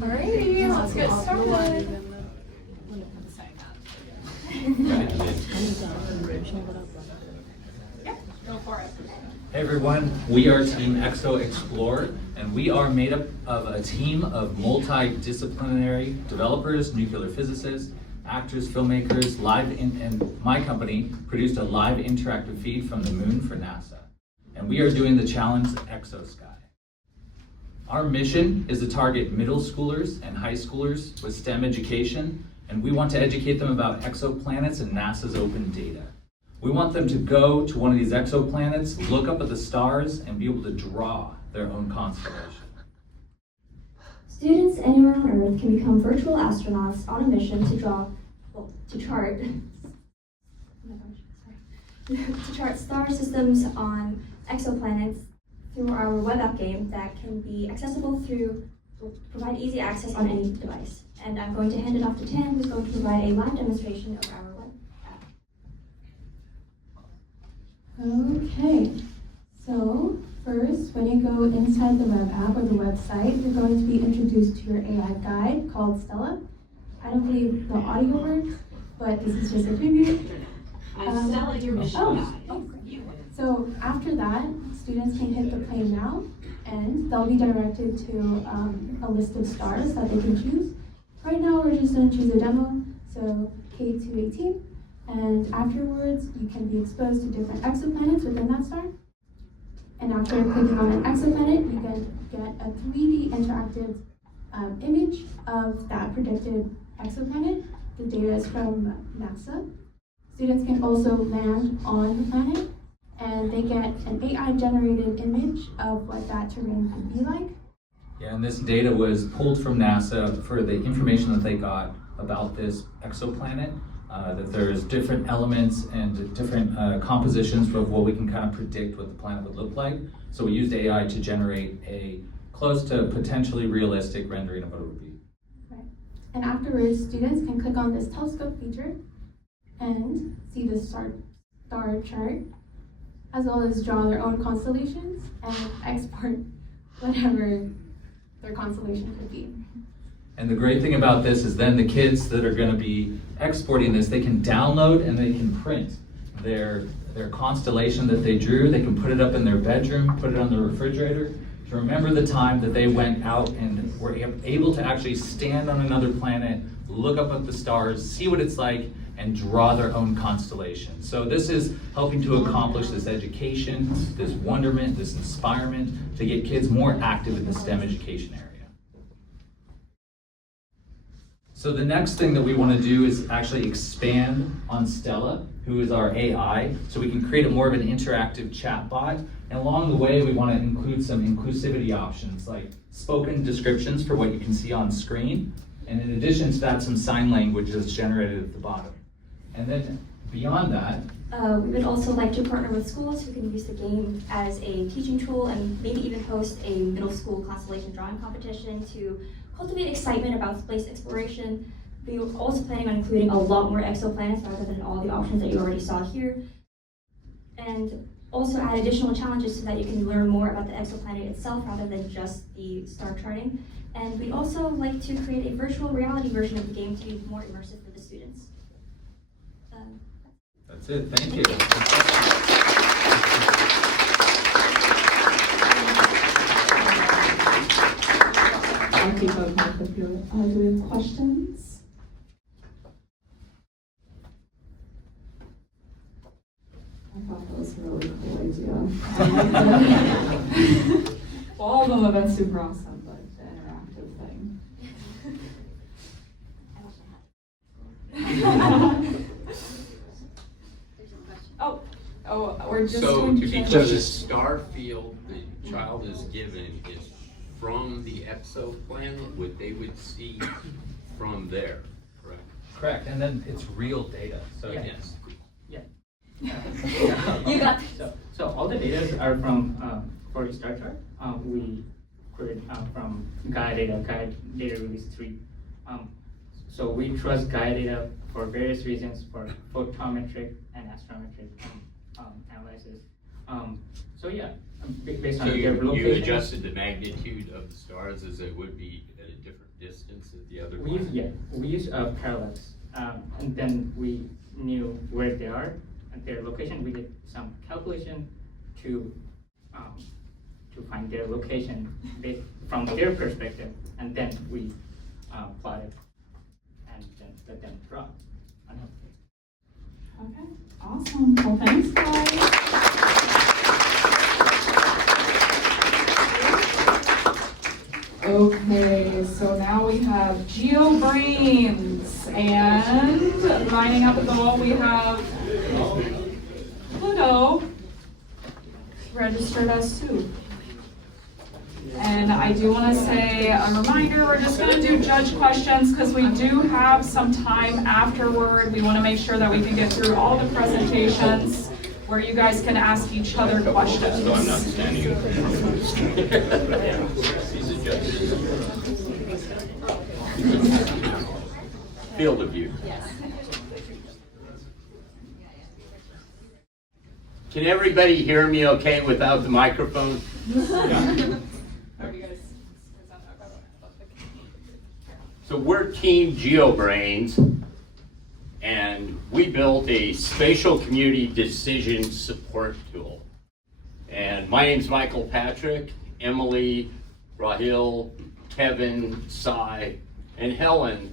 Alrighty, let's get started. Yeah, go for it. Hey everyone, we are Team Exo Explore, and we are made up of a team of multidisciplinary developers, nuclear physicists, actors, filmmakers, and my company produced a live interactive feed from the moon for NASA. And we are doing the challenge ExoSky. Our mission is to target middle schoolers and high schoolers with STEM education, and we want to educate them about exoplanets and NASA's open data. We want them to go to one of these exoplanets, look up at the stars, and be able to draw their own constellation. Students anywhere on Earth can become virtual astronauts on a mission to chart star systems on exoplanets through our web app game that can be accessible will provide easy access on any device. And I'm going to hand it off to Tam, who's going to provide a live demonstration of our web app. Okay, so first, when you go inside the web app or the website, you're going to be introduced to your AI guide called Stella. I don't believe the audio works, but this is just a preview. Stella, your mission guide. So after that, students can hit the play now, and they'll be directed to a list of stars that they can choose. Right now, we're just going to choose a demo, so K218. And afterwards, you can be exposed to different exoplanets within that star. And after clicking on an exoplanet, you can get a 3D interactive image of that predicted exoplanet. The data is from NASA. Students can also land on the planet, and they get an AI-generated image of what that terrain could be like. Yeah, and this data was pulled from NASA for the information that they got about this exoplanet. That there's different elements and different compositions of what we can kind of predict what the planet would look like. So we used AI to generate a close to potentially realistic rendering of what it would be. Right. And afterwards, students can click on this telescope feature and see the star chart, as well as draw their own constellations and export whatever their constellation could be. And the great thing about this is then the kids that are going to be exporting this, they can download and they can print their constellation that they drew. They can put it up in their bedroom, put it on the refrigerator to remember the time that they went out and were able to actually stand on another planet, look up at the stars, see what it's like, and draw their own constellation. So this is helping to accomplish this education, this wonderment, this inspirement to get kids more active in the STEM education area. So the next thing that we want to do is actually expand on Stella, who is our AI, so we can create a more of an interactive chat bot. And along the way, we want to include some inclusivity options like spoken descriptions for what you can see on screen. And in addition to that, some sign language that's generated at the bottom. And then beyond that, we would also like to partner with schools who can use the game as a teaching tool and maybe even host a middle school constellation drawing competition to cultivate excitement about space exploration. We are also planning on including a lot more exoplanets rather than all the options that you already saw here. And also add additional challenges so that you can learn more about the exoplanet itself rather than just the star charting. And we'd also like to create a virtual reality version of the game to be more immersive for the students. That's it. Thank you. I'll keep up my computer. Do we have questions? I thought that was a really cool idea. Well, all of them have been super awesome, but the interactive thing. We're just so doing to be judges. clear, the star field the child is given is from the exoplanet, what they would see from there, correct? Correct, and then it's real data. So Yes. Yeah. You got so all the data are from for the star chart. We created from Gaia data, Gaia data release 3. So we trust Gaia data for various reasons, for photometric and astrometric analysis. So yeah, based on So their you location. adjusted the magnitude of the stars as it would be at a different distance at the other We use parallax, and then we knew where they are at their location. We did some calculation to find their location based from their perspective, and then we plotted and then let them draw. Okay, awesome. Well, thanks, guys. Okay, so now we have GeoBrains, and lining up at the wall we have Pluto registered as 2. And I do want to say a reminder, we're just going to do judge questions because we do have some time afterward. We want to make sure that we can get through all the presentations where you guys can ask each other questions. So I'm not standing in front of the screen. These are judges. Field of view. Can everybody hear me okay without the microphone? So we're Team GeoBrains, and we built a spatial community decision support tool. And my name's Michael Patrick, Emily, Rahil, Kevin, Sai, and Helen.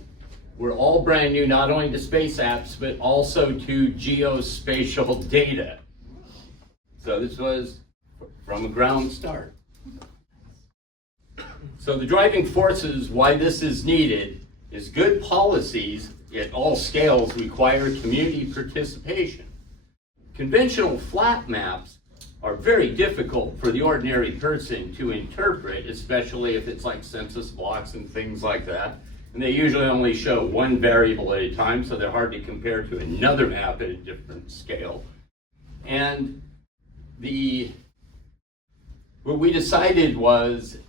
We're all brand new, not only to space apps, but also to geospatial data. So this was from a ground start. So the driving forces why this is needed is good policies at all scales require community participation. Conventional flat maps are very difficult for the ordinary person to interpret, especially if it's like census blocks and things like that. And they usually only show one variable at a time, so they're hard to compare to another map at a different scale. And what we decided was,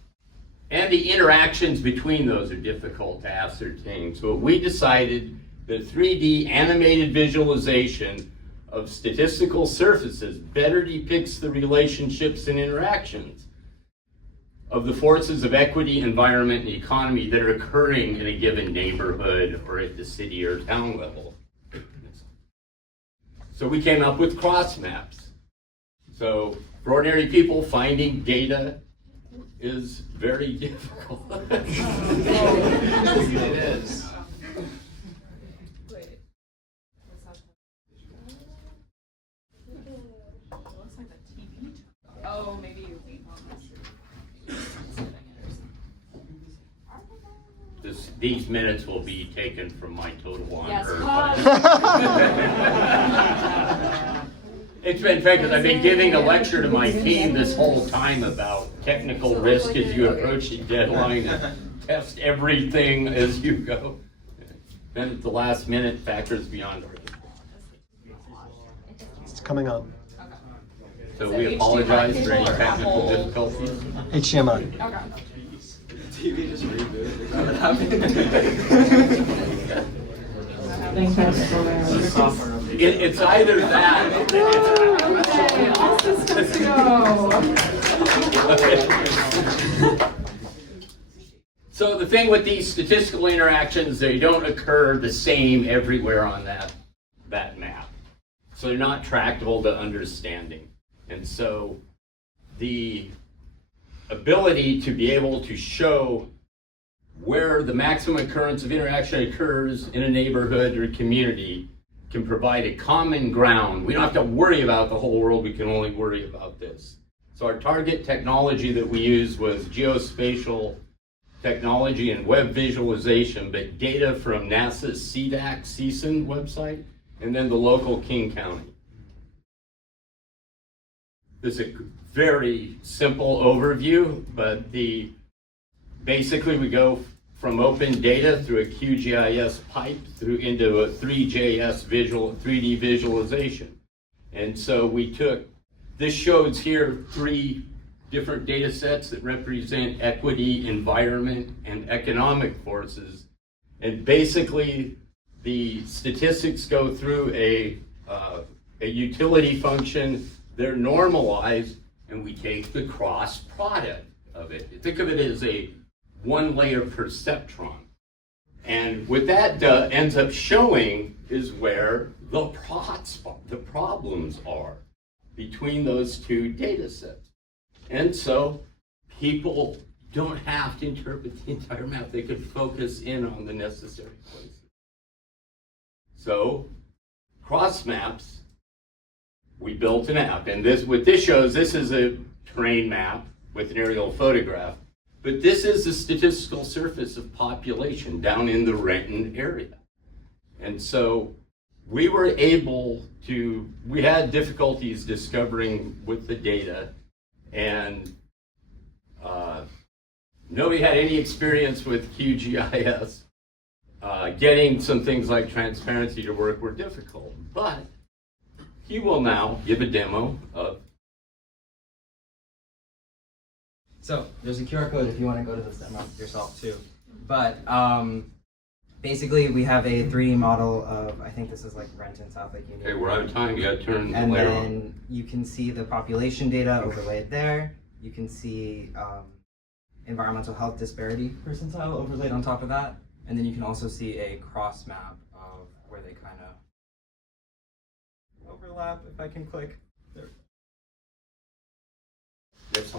and the interactions between those are difficult to ascertain. So we decided that 3D animated visualization of statistical surfaces better depicts the relationships and interactions of the forces of equity, environment, and economy that are occurring in a given neighborhood or at the city or town level. So we came up with cross maps. So for ordinary people, finding data is very difficult. It is. these minutes will be taken from my total on Yes, Earth. pause. It's been fun because I've been giving a lecture to my team this whole time about technical risk as you approach the deadline and test everything as you go. Then at the last minute, factors beyond our control. It's coming up. So we apologize for any technical difficulties. HDMI. Okay. TV just rebooted. It's either that. Okay, all systems go. So the thing with these statistical interactions, they don't occur the same everywhere on that map. So they're not tractable to understanding. And so the ability to be able to show where the maximum occurrence of interaction occurs in a neighborhood or community can provide a common ground. We don't have to worry about the whole world, we can only worry about this. So our target technology that we used was geospatial technology and web visualization, but data from NASA's CDAC CSUN website, and then the local King County. This is a very simple overview, but basically we go from open data through a QGIS pipe through into a 3D visualization. And so this shows here 3 different data sets that represent equity, environment, and economic forces. And basically the statistics go through a utility function. They're normalized, and we take the cross product of it. Think of it as a 1-layer perceptron. And what that ends up showing is where the problems are between those 2 data sets. And so people don't have to interpret the entire map. They could focus in on the necessary places. So cross maps, we built an app. And what this shows, this is a terrain map with an aerial photograph. But this is the statistical surface of population down in the Renton area. And so we had difficulties discovering with the data, and nobody had any experience with QGIS. Getting some things like transparency to work were difficult, but he will now give a demo of. So there's a QR code if you want to go to this demo yourself too. But basically we have a 3D model of, I think this is like Renton, South Lake Union. Okay, we're out of time, you gotta turn the And layer then on. you can see the population data overlaid there. You can see environmental health disparity percentile overlaid on top of that. And then you can also see a cross map of where they kind of overlap, if I can click. There. Yes.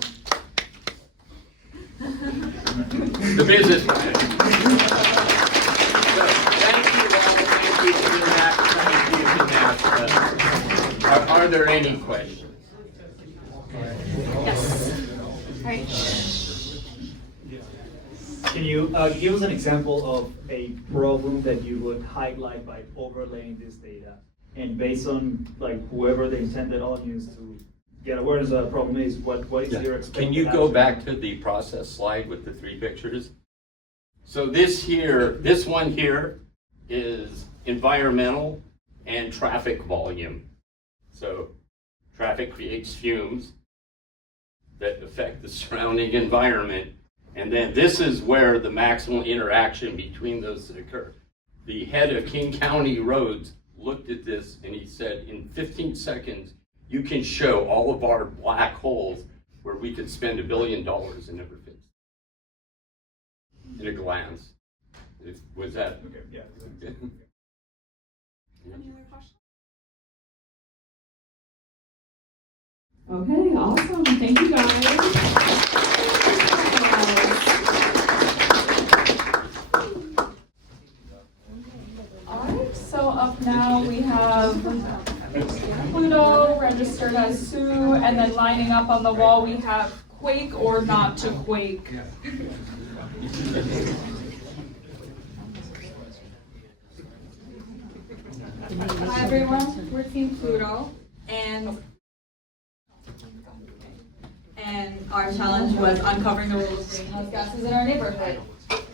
The business plan. So, thank you for that. Are there any questions? Yes. All right. Can you give us an example of a problem that you would highlight by overlaying this data? And based on like whoever the intended audience to get awareness of that problem is, what is your expected Can you go action? back to the process slide with the 3 pictures? So this one here is environmental and traffic volume. So traffic creates fumes that affect the surrounding environment. And then this is where the maximal interaction between those occur. The head of King County Roads looked at this and he said, in 15 seconds, you can show all of our black holes where we could spend $1 billion and never fix it. In a glance. Was that? Okay, yeah. Any other questions? Okay, awesome. Thank you guys. Alright, so up now we have Pluto registered as Sue, and then lining up on the wall we have Quake or Not to Quake. Team Pluto, and our challenge was uncovering the role of greenhouse gases in our neighborhood.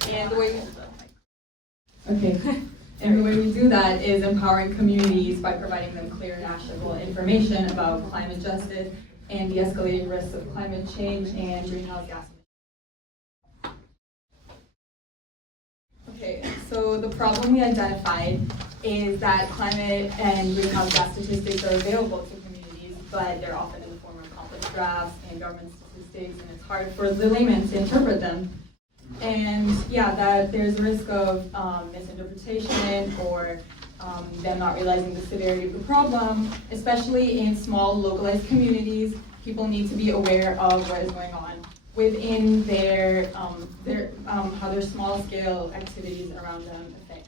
And the way and the way we do that is empowering communities by providing them clear and actionable information about climate justice and de-escalating risks of climate change and greenhouse gas emissions. Okay, so the problem we identified is that climate and greenhouse gas statistics are available to communities, but they're often in the form of complex graphs and government statistics, and it's hard for the layman to interpret them. And yeah, that there's a risk of misinterpretation or them not realizing the severity of the problem, especially in small localized communities. People need to be aware of what is going on within their how their small scale activities around them affect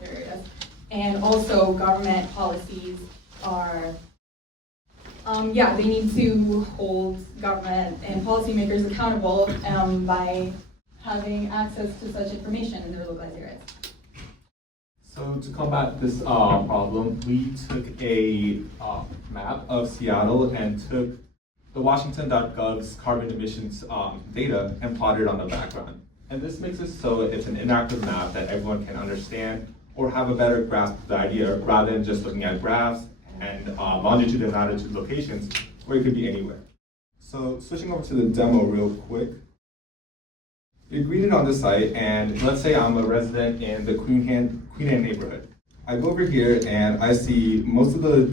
their areas. And also government policies are they need to hold government and policymakers accountable by having access to such information in their localized areas. So to combat this problem, we took a map of Seattle and took the Washington.gov's carbon emissions data and plotted it on the background. And this makes it so it's an interactive map that everyone can understand or have a better grasp of the idea rather than just looking at graphs and longitude and latitude locations where it could be anywhere. So switching over to the demo real quick. We greeted on this site, and let's say I'm a resident in the Queen Anne neighborhood. I go over here and I see most of the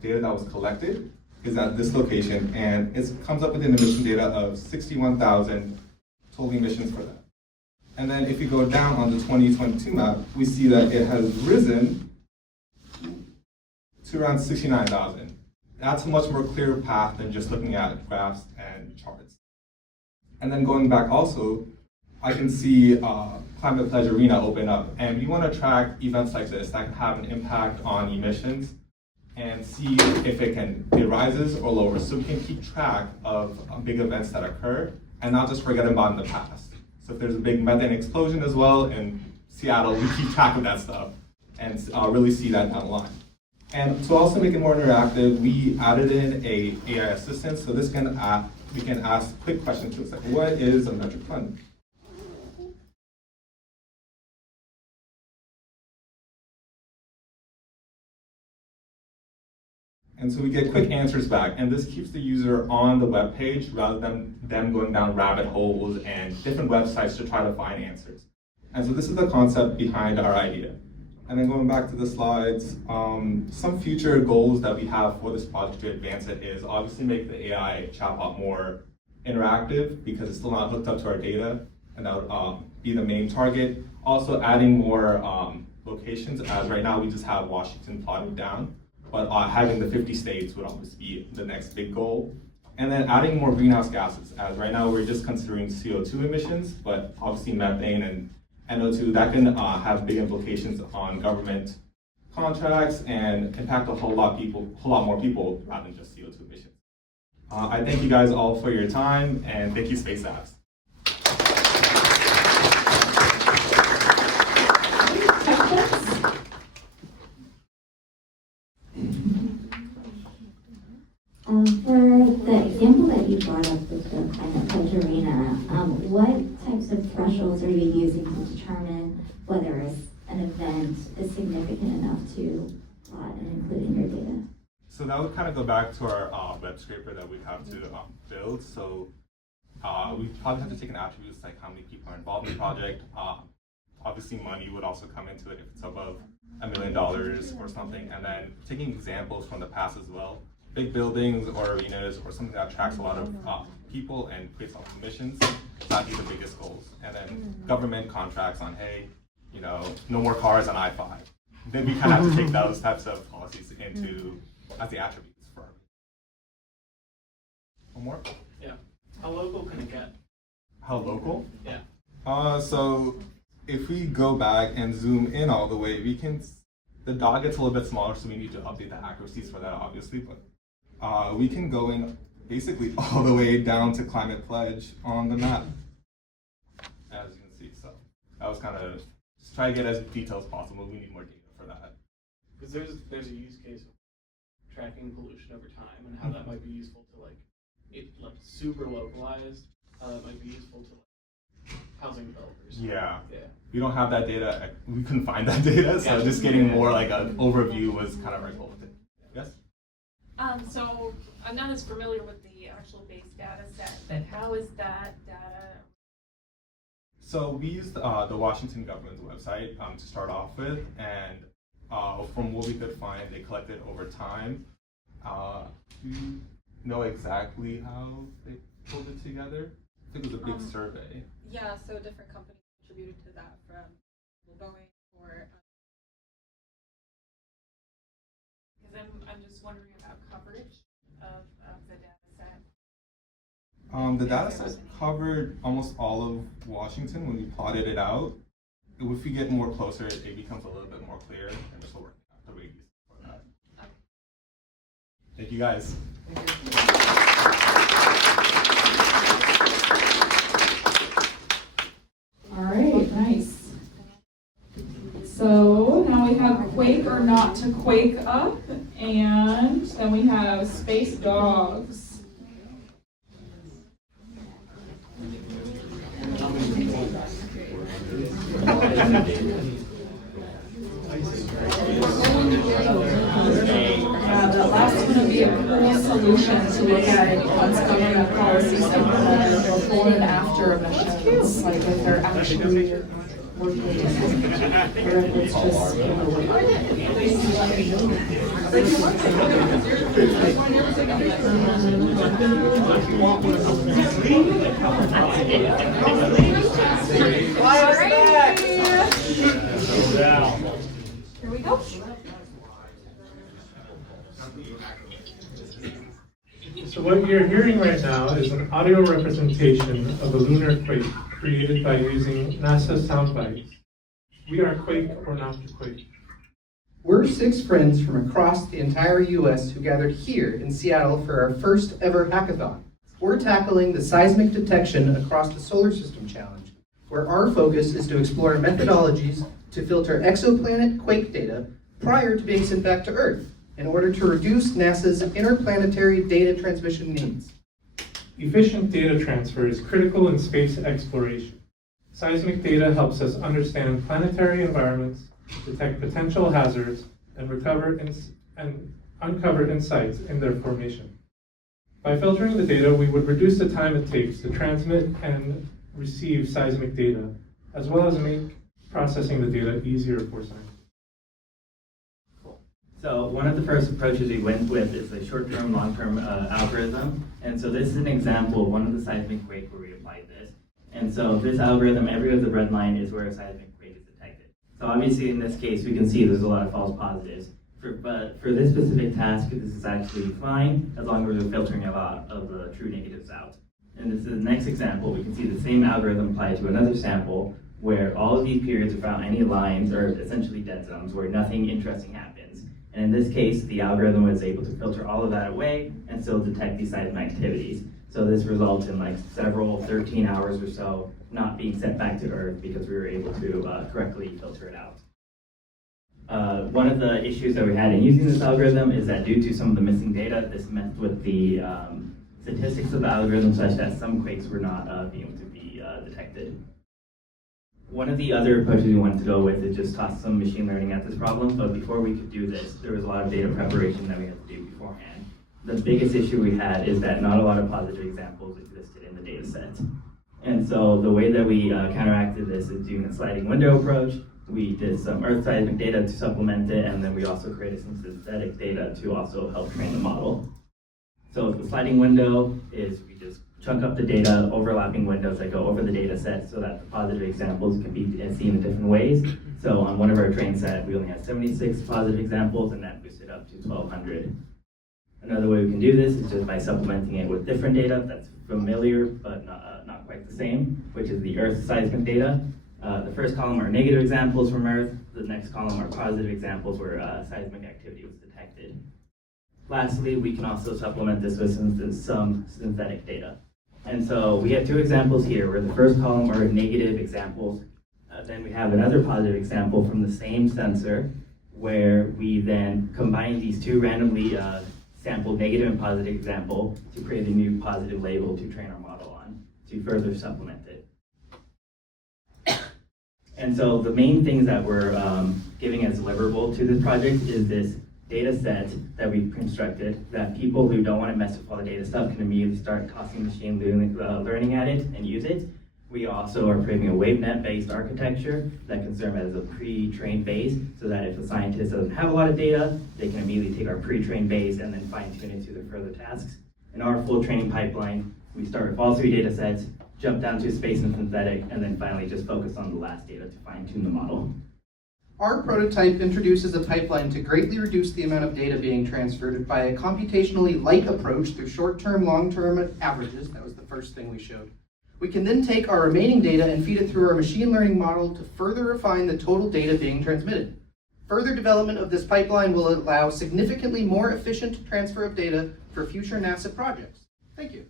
data that was collected is at this location, and it comes up with an emission data of 61,000 total emissions for that. And then if you go down on the 2022 map, we see that it has risen to around 69,000. That's a much more clear path than just looking at graphs and charts. And then going back also, I can see Climate Pledge Arena open up, and we want to track events like this that can have an impact on emissions and see if it rises or lowers, so we can keep track of big events that occur and not just forget about in the past. So if there's a big methane explosion as well in Seattle, we keep track of that stuff and really see that down the line. And to also make it more interactive, we added in a AI assistant, so this we can ask quick questions to us like, what is a metric ton? And so we get quick answers back, and this keeps the user on the web page rather than them going down rabbit holes and different websites to try to find answers. And so this is the concept behind our idea. And then going back to the slides, some future goals that we have for this project to advance it is obviously make the AI chatbot more interactive because it's still not hooked up to our data, and that would be the main target. Also adding more locations, as right now we just have Washington plotted down. But having the 50 states would always be the next big goal. And then adding more greenhouse gases, as right now we're just considering CO2 emissions, but obviously methane and NO2, that can have big implications on government contracts and impact a whole lot more people rather than just CO2 emissions. I thank you guys all for your time, and thank you, Space Apps. For the example that you brought up with the Climate Pledge Arena, what types of thresholds are you using to determine whether an event is significant enough to plot and include in your data? So that would kind of go back to our web scraper that we have to build. So we probably have to take an attributes like how many people are involved in the project. Obviously money would also come into it if it's above $1 million or something, and then taking examples from the past as well. Big buildings or arenas or something that attracts a lot of people and creates a lot of emissions, that'd be the biggest goals. And then government contracts on, hey, no more cars on I-5. Then we kind of have to take those types of policies into as the attributes for. One more? Yeah. How local can it get? How local? Yeah. So if we go back and zoom in all the way, the dot gets a little bit smaller, so we need to update the accuracies for that, obviously, but we can go in basically all the way down to Climate Pledge on the map, as you can see. So that was kind of just try to get as detailed as possible. We need more data for that. Because there's a use case of tracking pollution over time and how that might be useful to like super localized, how that might be useful to like housing developers. Yeah. Yeah. We don't have that data. We couldn't find that data, so just getting more like an overview was kind of our goal with it. Yes? So I'm not as familiar with the actual base data set, but how is that data? So we used the Washington government's website to start off with, and from what we could find, they collected over time. Do you know exactly how they pulled it together? I think it was a big survey. Yeah, so different companies contributed to that, from Boeing or. Because I'm just wondering about coverage of the data set. The data set covered almost all of Washington when we plotted it out. If we get more closer, it becomes a little bit more clear, and we're still working out the radius for that. Thank you guys. All right, nice. So now we have Quake or Not to Quake up, and then we have Space Dogs. That last one would be a cool solution to look at once government policies implemented before and after emissions, like if they're actually working, or if it's just, Here we go. So what you're hearing right now is an audio representation of a lunar quake created by using NASA sound bites. We are Quake or Not to Quake. We're 6 friends from across the entire U.S. who gathered here in Seattle for our first ever hackathon. We're tackling the seismic detection across the solar system challenge, where our focus is to explore methodologies to filter exoplanet quake data prior to being sent back to Earth, in order to reduce NASA's interplanetary data transmission needs. Efficient data transfer is critical in space exploration. Seismic data helps us understand planetary environments, detect potential hazards, and uncover insights in their formation. By filtering the data, we would reduce the time it takes to transmit and receive seismic data, as well as make processing the data easier for scientists. So one of the first approaches we went with is the short-term, long-term algorithm. And so this is an example of one of the seismic quake where we applied this. And so this algorithm, every of the red line is where a seismic quake is detected. So obviously in this case, we can see there's a lot of false positives. But for this specific task, this is actually fine as long as we're filtering a lot of the true negatives out. And this is the next example. We can see the same algorithm applied to another sample where all of these periods without any lines are essentially dead zones where nothing interesting happens. And in this case, the algorithm was able to filter all of that away and still detect these seismic activities. So this results in like several 13 hours or so not being sent back to Earth because we were able to correctly filter it out. One of the issues that we had in using this algorithm is that due to some of the missing data, this messed with the statistics of the algorithm such that some quakes were not being able to be detected. One of the other approaches we wanted to go with is just toss some machine learning at this problem, but before we could do this, there was a lot of data preparation that we had to do beforehand. The biggest issue we had is that not a lot of positive examples existed in the data set. And so the way that we counteracted this is doing a sliding window approach. We did some Earth seismic data to supplement it, and then we also created some synthetic data to also help train the model. So the sliding window is we just chunk up the data, overlapping windows that go over the data set so that the positive examples can be seen in different ways. So on one of our train set, we only had 76 positive examples, and that boosted up to 1,200. Another way we can do this is just by supplementing it with different data that's familiar but not quite the same, which is the Earth seismic data. The first column are negative examples from Earth. The next column are positive examples where seismic activity was detected. Lastly, we can also supplement this with some synthetic data. And so we have 2 examples here where the first column are negative examples. Then we have another positive example from the same sensor where we then combine these two randomly sampled negative and positive example to create a new positive label to train our model on to further supplement it. And so the main things that we're giving as deliverable to this project is this data set that we constructed that people who don't want to mess with all the data stuff can immediately start tossing machine learning at it and use it. We also are creating a WaveNet-based architecture that can serve as a pre-trained base so that if a scientist doesn't have a lot of data, they can immediately take our pre-trained base and then fine-tune it to their further tasks. In our full training pipeline, we start with all three data sets, jump down to space and synthetic, and then finally just focus on the last data to fine-tune the model. Our prototype introduces a pipeline to greatly reduce the amount of data being transferred by a computationally light approach through short-term, long-term averages. That was the first thing we showed. We can then take our remaining data and feed it through our machine learning model to further refine the total data being transmitted. Further development of this pipeline will allow significantly more efficient transfer of data for future NASA projects. Thank you.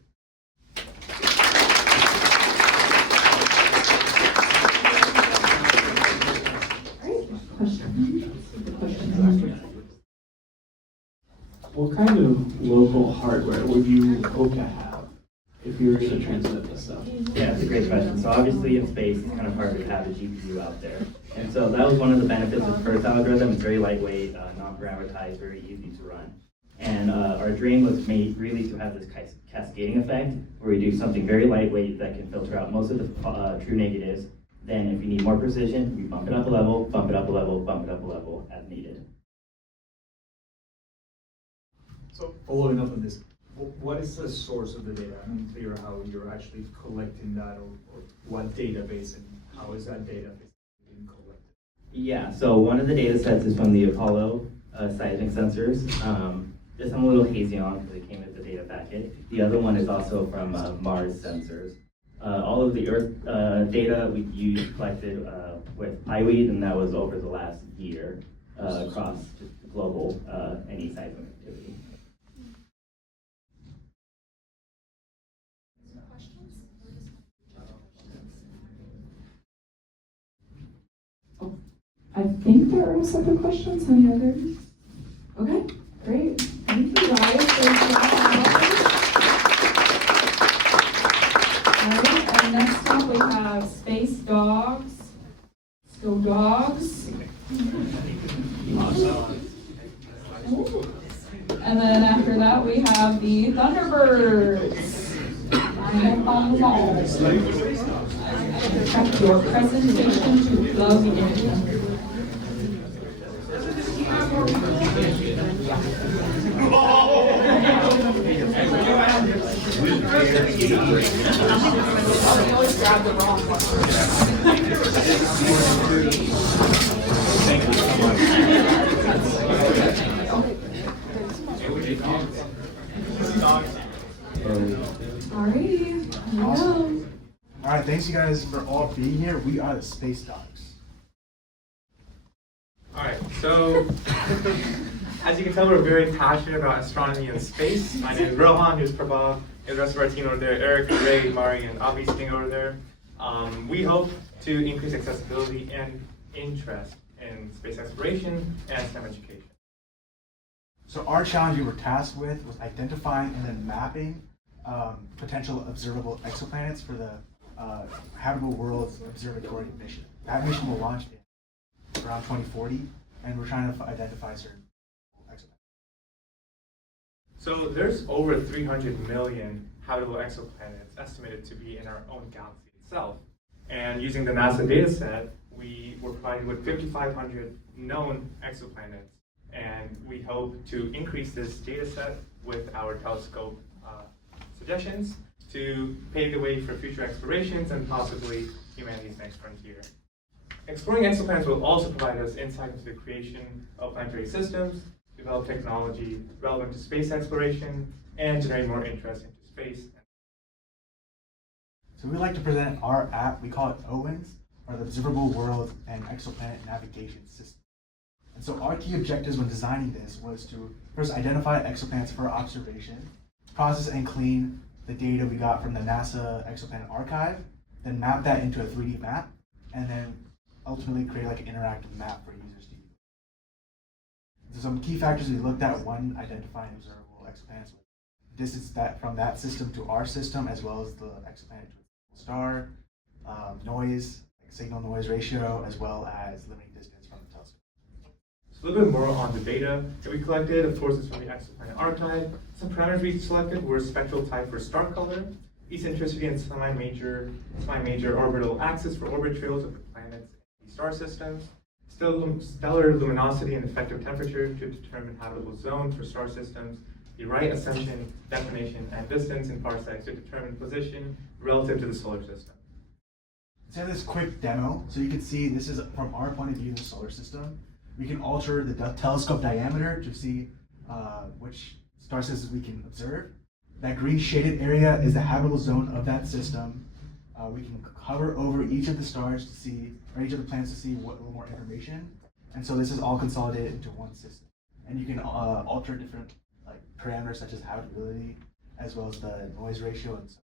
What kind of local hardware would you hope to have if you were going to transmit this stuff? Yeah, that's a great question. So obviously in space, it's kind of hard to have a GPU out there. And so that was one of the benefits of the first algorithm. It's very lightweight, non-parameterized, very easy to run. And our dream was made really to have this cascading effect where we do something very lightweight that can filter out most of the true negatives. Then if you need more precision, we bump it up a level, bump it up a level, bump it up a level as needed. So following up on this, what is the source of the data? I'm unclear how you're actually collecting that or what database and how is that data being collected? Yeah, so one of the data sets is from the Apollo seismic sensors. This I'm a little hazy on because it came with the data packet. The other one is also from Mars sensors. All of the Earth data we collected with PyWeed, and that was over the last year across just global any seismic activity. I think there are separate questions. Any others? Okay, great. Thank you guys. Alright, and next up we have Space Dogs. Let's go Dogs. And then after that we have the Thunderbirds. Line up on the ball. Expect your presentation to flow in. I always grab the wrong one. Alrighty, Awesome. All right, thanks you guys for all being here. We are the Space Dogs. All right, so as you can tell, we're very passionate about astronomy and space. My name is Rohan, here's Prabha, and the rest of our team over there, Eric, Ray, Mari, and Avi sitting over there. We hope to increase accessibility and interest in space exploration and STEM education. So our challenge we were tasked with was identifying and then mapping potential observable exoplanets for the Habitable Worlds Observatory mission. That mission will launch in around 2040, and we're trying to identify certain exoplanets. So there's over 300 million habitable exoplanets estimated to be in our own galaxy itself. And using the NASA data set, we were provided with 5,500 known exoplanets. And we hope to increase this data set with our telescope suggestions to pave the way for future explorations and possibly humanity's next frontier. Exploring exoplanets will also provide us insight into the creation of planetary systems, develop technology relevant to space exploration, and generate more interest into space. So we like to present our app, we call it OWINS, or the Observable World and Exoplanet Navigation System. And so our key objectives when designing this was to first identify exoplanets for observation, process and clean the data we got from the NASA Exoplanet Archive, then map that into a 3D map, and then ultimately create like an interactive map for users to use. some key factors we looked at: one, identifying observable exoplanets, distance that from that system to our system, as well as the exoplanet to a star, noise, like signal noise ratio, as well as limiting distance from the telescope. So a little bit more on the data that we collected, of course, is from the Exoplanet Archive. Some parameters we selected were spectral type for star color, eccentricity and semi-major orbital axis for orbit trails of the planets and star systems, stellar luminosity and effective temperature to determine habitable zones for star systems, the right ascension, declination, and distance in parsecs to determine position relative to the solar system. Let's have this quick demo. So you can see this is from our point of view the solar system. We can alter the telescope diameter to see which star systems we can observe. That green shaded area is the habitable zone of that system. We can hover over each of the stars to see, or each of the planets to see a little more information. And so this is all consolidated into one system. And you can alter different parameters such as habitability, as well as the noise ratio and so on.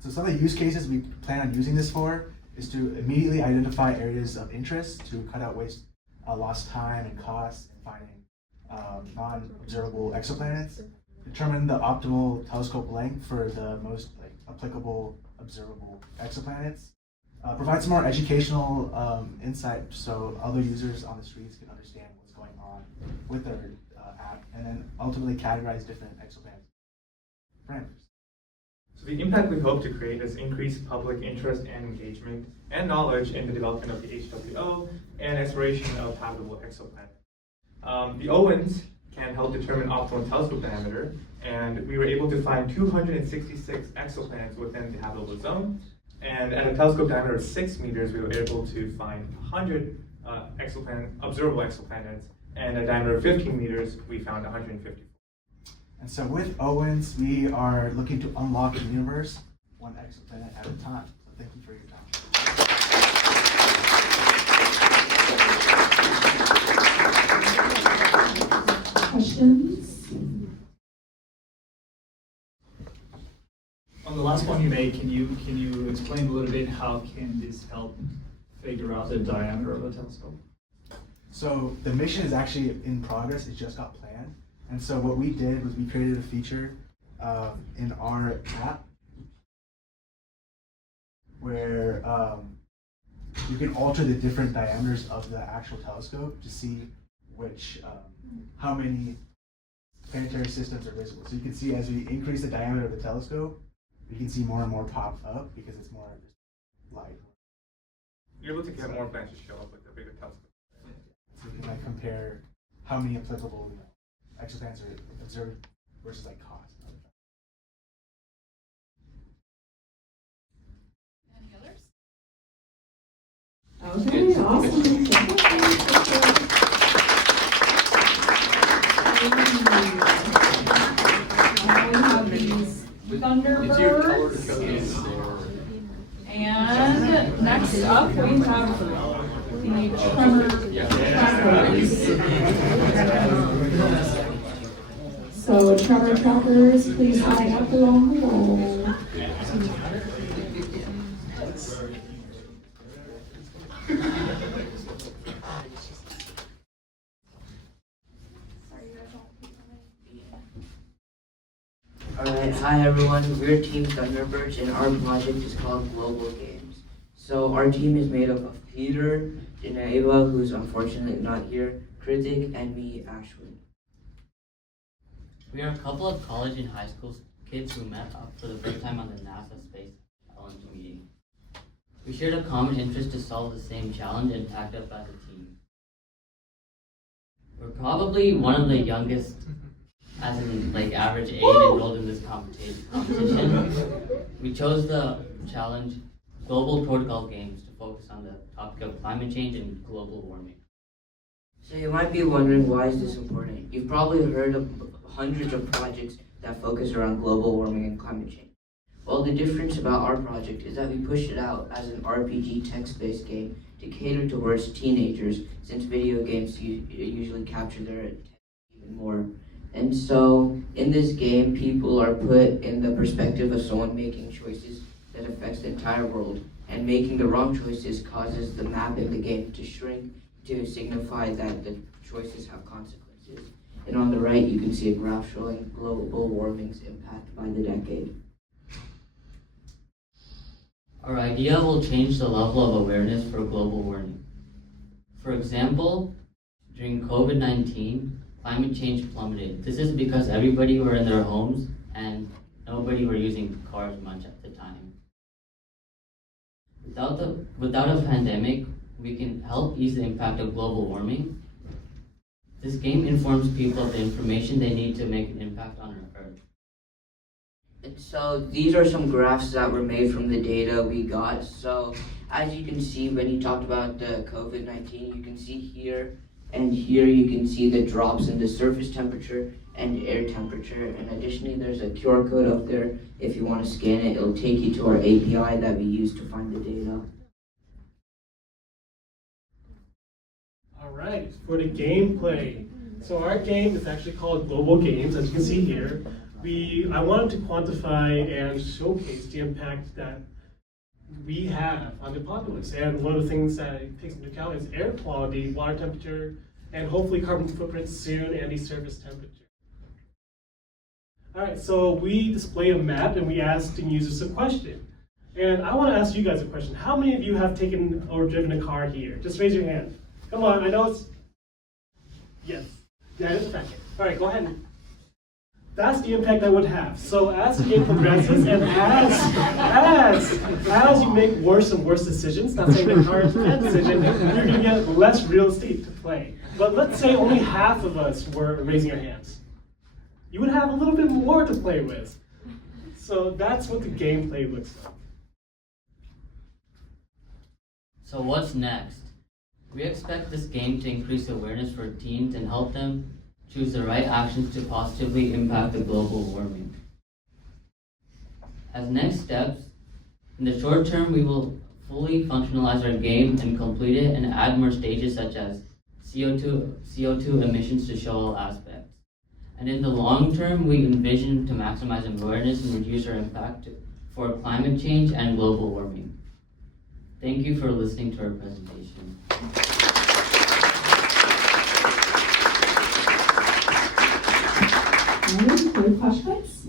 So some of the use cases we plan on using this for is to immediately identify areas of interest to cut out waste, lost time and cost in finding non-observable exoplanets, determine the optimal telescope length for the most applicable observable exoplanets, provide some more educational insight so other users on the streets can understand what's going on with their app, and then ultimately categorize different exoplanet parameters. So the impact we hope to create is increased public interest and engagement and knowledge in the development of the HWO and exploration of habitable exoplanets. The OWINS can help determine optimal telescope diameter, and we were able to find 266 exoplanets within the habitable zone. And at a telescope diameter of 6 meters, we were able to find 100 observable exoplanets, and at a diameter of 15 meters, we found 150. And so with OWINS, we are looking to unlock the universe one exoplanet at a time. So thank you for your time. Questions? On the last point you made, can you explain a little bit how can this help figure out the diameter of the telescope? So the mission is actually in progress. It just got planned. And so what we did was we created a feature in our app where you can alter the different diameters of the actual telescope to see how many planetary systems are visible. So you can see as we increase the diameter of the telescope, we can see more and more pop up because it's more light. You're able to get more planets to show up with the bigger telescope. So you can compare how many applicable exoplanets are observed versus cost. Any others? Okay, awesome. We have these Thunderbirds. And next up we have the Tremor Trackers. So Tremor Trackers, please line up along the wall. Alright, hi everyone, we're Team Thunderbirds and our project is called Global Games. So our team is made up of Peter, Geneva, who's unfortunately not here, Kritik, and me, Ashwin. We are a couple of college and high school kids who met up for the first time on the NASA Space LNG meeting. We shared a common interest to solve the same challenge and tacked up as a team. We're probably one of the youngest, as in average age, enrolled in this competition. We chose the challenge Global Protocol Games to focus on the topic of climate change and global warming. So you might be wondering, why is this important? You've probably heard of hundreds of projects that focus around global warming and climate change. Well, the difference about our project is that we pushed it out as an RPG text-based game to cater towards teenagers, since video games usually capture their attention even more. And so, in this game, people are put in the perspective of someone making choices that affects the entire world, and making the wrong choices causes the map in the game to shrink to signify that the choices have consequences. And on the right, you can see a graph showing global warming's impact by the decade. Our idea will change the level of awareness for global warming. For example, during COVID-19, climate change plummeted. This is because everybody were in their homes and nobody were using cars much at the time. Without a pandemic, we can help ease the impact of global warming. This game informs people of the information they need to make an impact on our Earth. And so these are some graphs that were made from the data we got. So as you can see, when you talked about the COVID-19, you can see here and here you can see the drops in the surface temperature and air temperature. And additionally, there's a QR code up there. If you want to scan it, it'll take you to our API that we use to find the data. All right, for the gameplay. So our game is actually called Global Games, as you can see here. I wanted to quantify and showcase the impact that we have on the populace. And one of the things that it takes into account is air quality, water temperature, and hopefully carbon footprint soon, and the surface temperature. All right, so we display a map and we ask the users a question. And I want to ask you guys a question. How many of you have taken or driven a car here? Just raise your hand. Come on, I know it's, yes, that is a fact. All right, go ahead. That's the impact that would have. So as the game progresses and as you make worse and worse decisions, not saying that car is a bad decision, you're going to get less real estate to play. But let's say only half of us were raising our hands. You would have a little bit more to play with. So that's what the gameplay looks like. So what's next? We expect this game to increase awareness for teens and help them choose the right actions to positively impact the global warming. As next steps, in the short term, we will fully functionalize our game and complete it and add more stages such as CO2 emissions to show all aspects. And in the long term, we envision to maximize awareness and reduce our impact for climate change and global warming. Thank you for listening to our presentation. Any questions?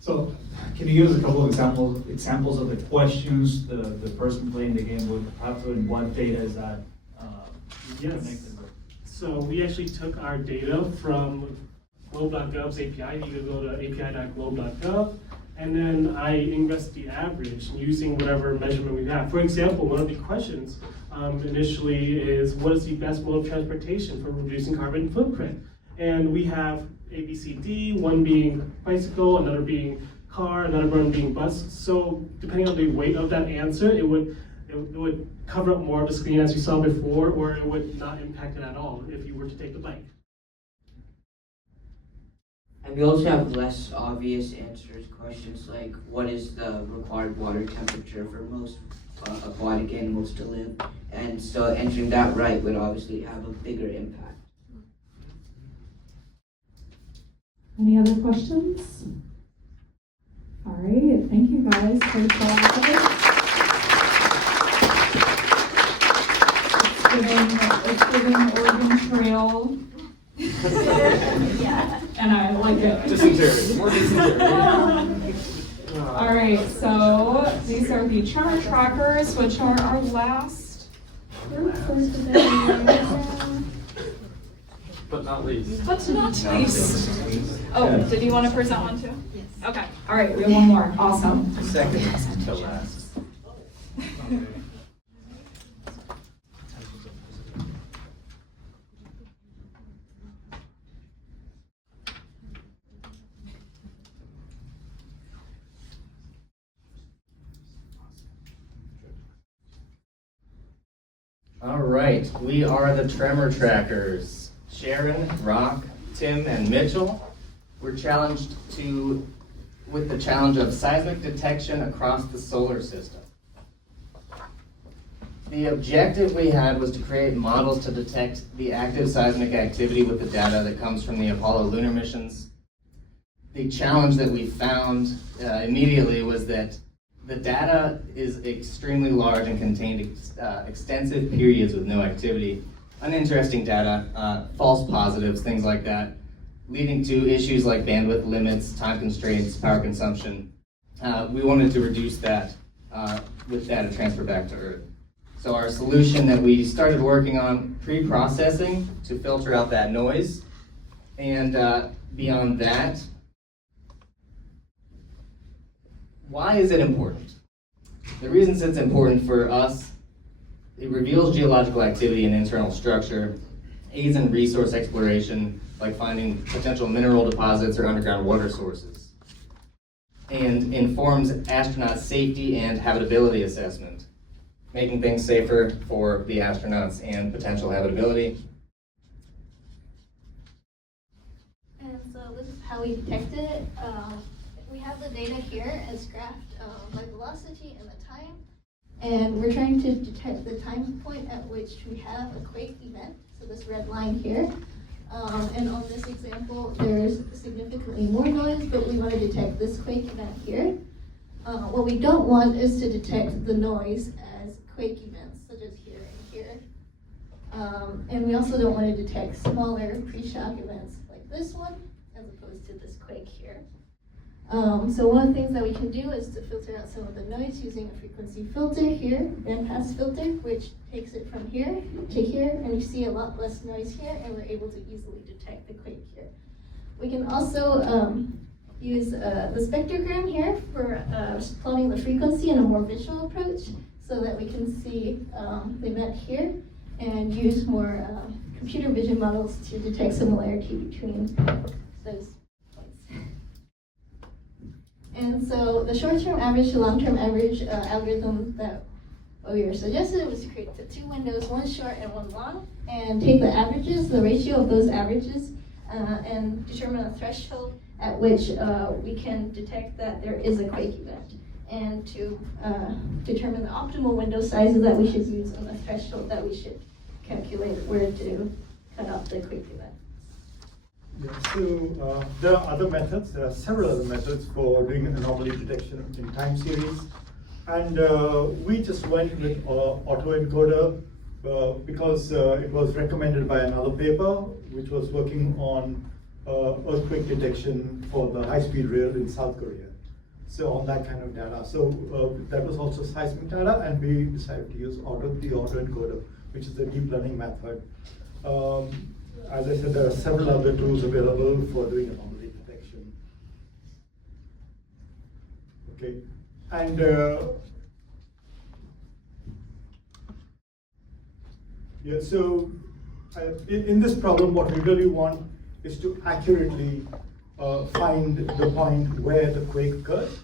So, can you give us a couple of examples of the questions the person playing the game would have to, and what data is that Yes. So we actually took our data from globe.gov's API. You can go to api.globe.gov, and then I invest the average using whatever measurement we have. For example, one of the questions initially is, what is the best mode of transportation for reducing carbon footprint? And we have A, B, C, D, one being bicycle, another being car, another one being bus. So depending on the weight of that answer, it would cover up more of the screen as you saw before, or it would not impact it at all if you were to take the bike. And we also have less obvious answers, questions like what is the required water temperature for most aquatic animals to live? And so answering that right would obviously have a bigger impact. Any other questions? All right, thank you guys for the call. It's giving Oregon Trail. Yeah. And I like it. Dysentery, more dysentery. All right, so these are the Tremor trackers, which are our last group. But not least. But not least. Oh, did you want to present one too? Yes. Okay, all right, we have one more. Awesome. Second to last. All right, we are the Tremor Trackers. Sharon, Rock, Tim, and Mitchell. We're challenged with the challenge of seismic detection across the solar system. The objective we had was to create models to detect the active seismic activity with the data that comes from the Apollo lunar missions. The challenge that we found immediately was that The data is extremely large and contained extensive periods with no activity, uninteresting data, false positives, things like that, leading to issues like bandwidth limits, time constraints, power consumption. We wanted to reduce that with data transfer back to Earth. So our solution that we started working on, pre-processing to filter out that noise, and beyond that, why is it important? The reasons it's important for us, it reveals geological activity and internal structure, aids in resource exploration, like finding potential mineral deposits or underground water sources, and informs astronaut safety and habitability assessment, making things safer for the astronauts and potential habitability. And so this is how we detected it. We have the data here as graphed by velocity and the time. And we're trying to detect the time point at which we have a quake event, so this red line here. And on this example, there's significantly more noise, but we want to detect this quake event here. What we don't want is to detect the noise as quake events, such as here and here. And we also don't want to detect smaller pre-shock events like this one, as opposed to this quake here. So one of the things that we can do is to filter out some of the noise using a frequency filter here, bandpass filter, which takes it from here to here, and you see a lot less noise here, and we're able to easily detect the quake here. We can also use the spectrogram here for plotting the frequency in a more visual approach, so that we can see the event here, and use more computer vision models to detect similarity between those. And so the short-term average to long-term average algorithm that we were suggested was to create the two windows, one short and one long, and take the averages, the ratio of those averages, and determine a threshold at which we can detect that there is a quake event, and to determine the optimal window sizes that we should use and the threshold that we should calculate where to cut off the quake event. Yeah, so there are other methods. There are several other methods for doing anomaly detection in time series. And we just went with autoencoder because it was recommended by another paper which was working on earthquake detection for the high-speed rail in South Korea. So on that kind of data. So that was also seismic data, and we decided to use the autoencoder, which is the deep learning method. As I said, there are several other tools available for doing anomaly detection. Okay, and yeah, so in this problem, what we really want is to accurately find the point where the quake occurs,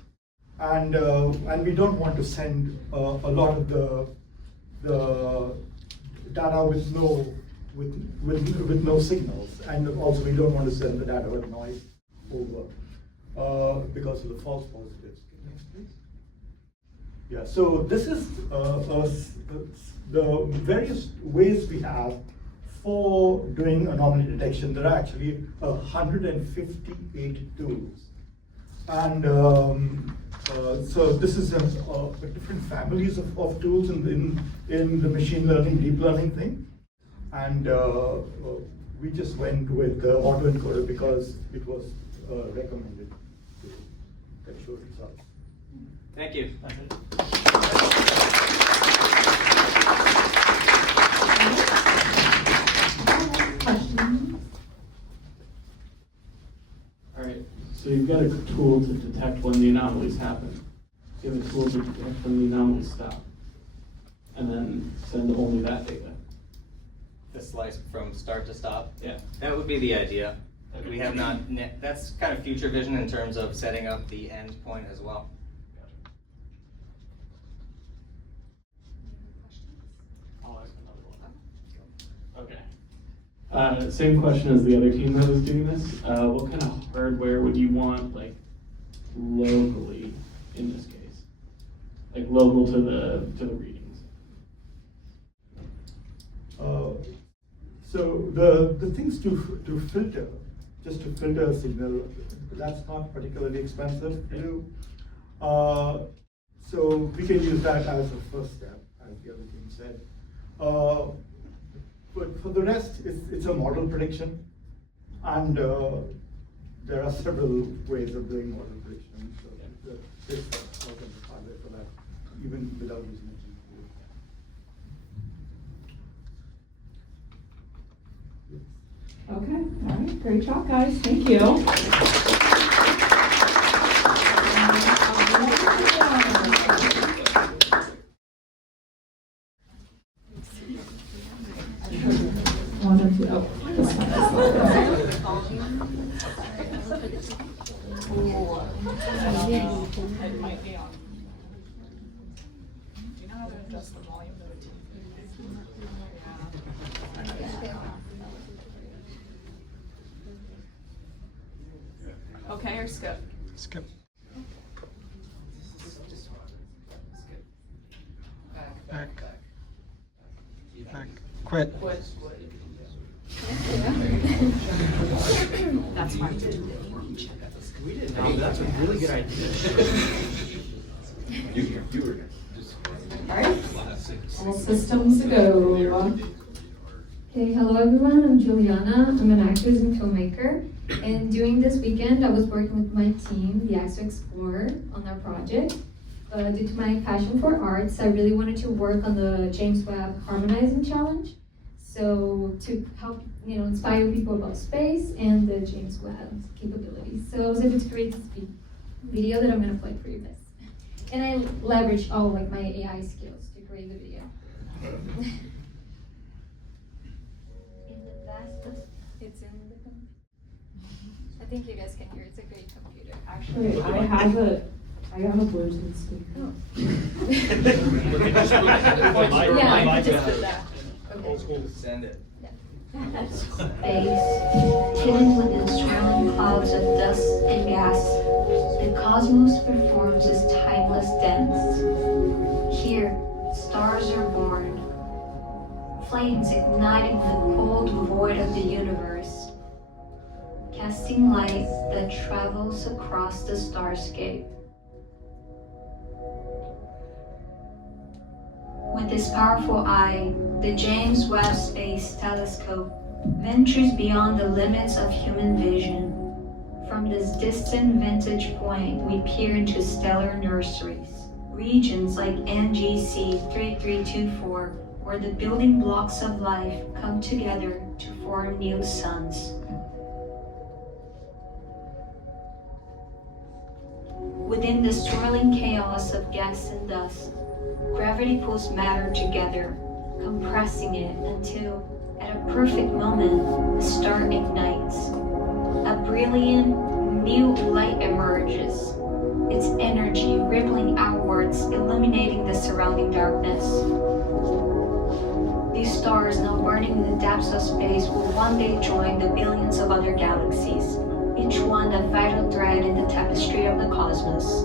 and we don't want to send a lot of the data with no signals, and also we don't want to send the data with noise over because of the false positives. Next, please. Yeah, so this is the various ways we have for doing anomaly detection. There are actually 158 tools, and so this is different families of tools in the machine learning, deep learning thing. And we just went with the autoencoder because it was recommended to get show results. Thank you. All right, so you've got a tool to detect when the anomalies happen. You have a tool to detect when the anomalies stop. And then send only that data. The slice from start to stop? Yeah. That would be the idea. We have not, that's kind of future vision in terms of setting up the end point as well. I'll ask another one. Okay. Same question as the other team that was doing this. What kind of hardware would you want, like, locally in this case? Like local to the readings? So the things to filter, just to filter a signal, that's not particularly expensive to do. So So we can use that as a first step, as the other team said. But for the rest, it's a model prediction. And there are several ways of doing model prediction. So this is not the hardware for that, even without using a GPU. Okay, all right, great job, guys. Thank you. One or two. Oh, this one. It might be on. Do you know how to adjust the volume of the TV? Okay, or skip? Skip. Back. Back. Quit. That's fine. We didn't know. That's a really good idea. You were just. All right. All systems go. Okay, hello everyone, I'm Juliana. I'm an actress and filmmaker. And during this weekend, I was working with my team, the Exo Explorer, on our project. Due to my passion for arts, I really wanted to work on the James Webb Harmonizing Challenge. So to help, inspire people about space and the James Webb capabilities. So I was able to create this video that I'm gonna play for you guys. And I leveraged all my AI skills to create the video. It's in the computer. I think you guys can hear. It's a great computer. Actually, I have a Bluetooth speaker. Yeah, just put that. Old school. Send it. Space, hidden within swirling clouds of dust and gas, the cosmos performs its timeless dance. Here, stars are born, flames igniting the cold void of the universe, casting light that travels across the starscape. With its powerful eye, the James Webb Space Telescope ventures beyond the limits of human vision. From this distant vantage point, we peer into stellar nurseries, regions like NGC 3324, where the building blocks of life come together to form new suns. Within the swirling chaos of gas and dust, gravity pulls matter together, compressing it until, at a perfect moment, the star ignites. A brilliant, new light emerges, its energy rippling outwards, illuminating the surrounding darkness. These stars, now burning in the depths of space, will one day join the billions of other galaxies, each one a vital thread in the tapestry of the cosmos.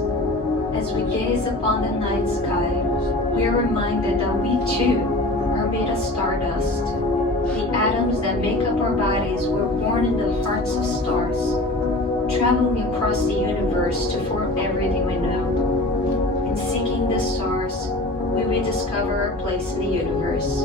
As we gaze upon the night sky, we are reminded that we too are made of stardust. The atoms that make up our bodies were born in the hearts of stars, traveling across the universe to form everything we know. In seeking the stars, we rediscover our place in the universe.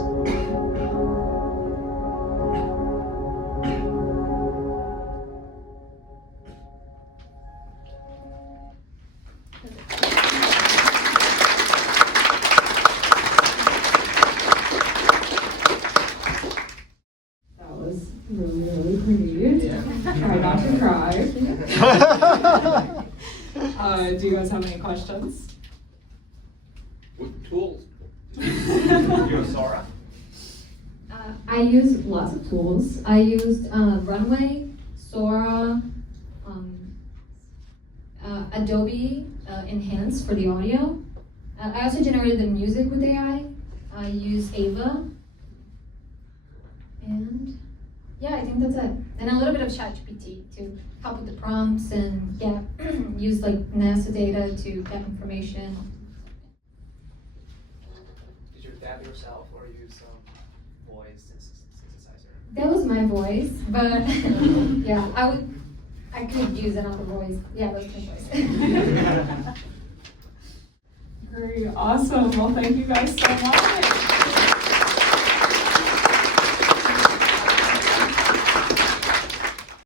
Really pretty. Try not to cry. Do you guys have any questions? What tools? Sora? I use lots of tools. I used Runway, Sora, Adobe Enhance for the audio. I also generated the music with AI. I use Ava. And yeah, I think that's it. And a little bit of ChatGPT to help with the prompts and use NASA data to get information. Did you adapt yourself or use some voice synthesizer? That was my voice, but yeah, I could use another voice. Yeah, that's my voice. Great, awesome. Well, thank you guys so much.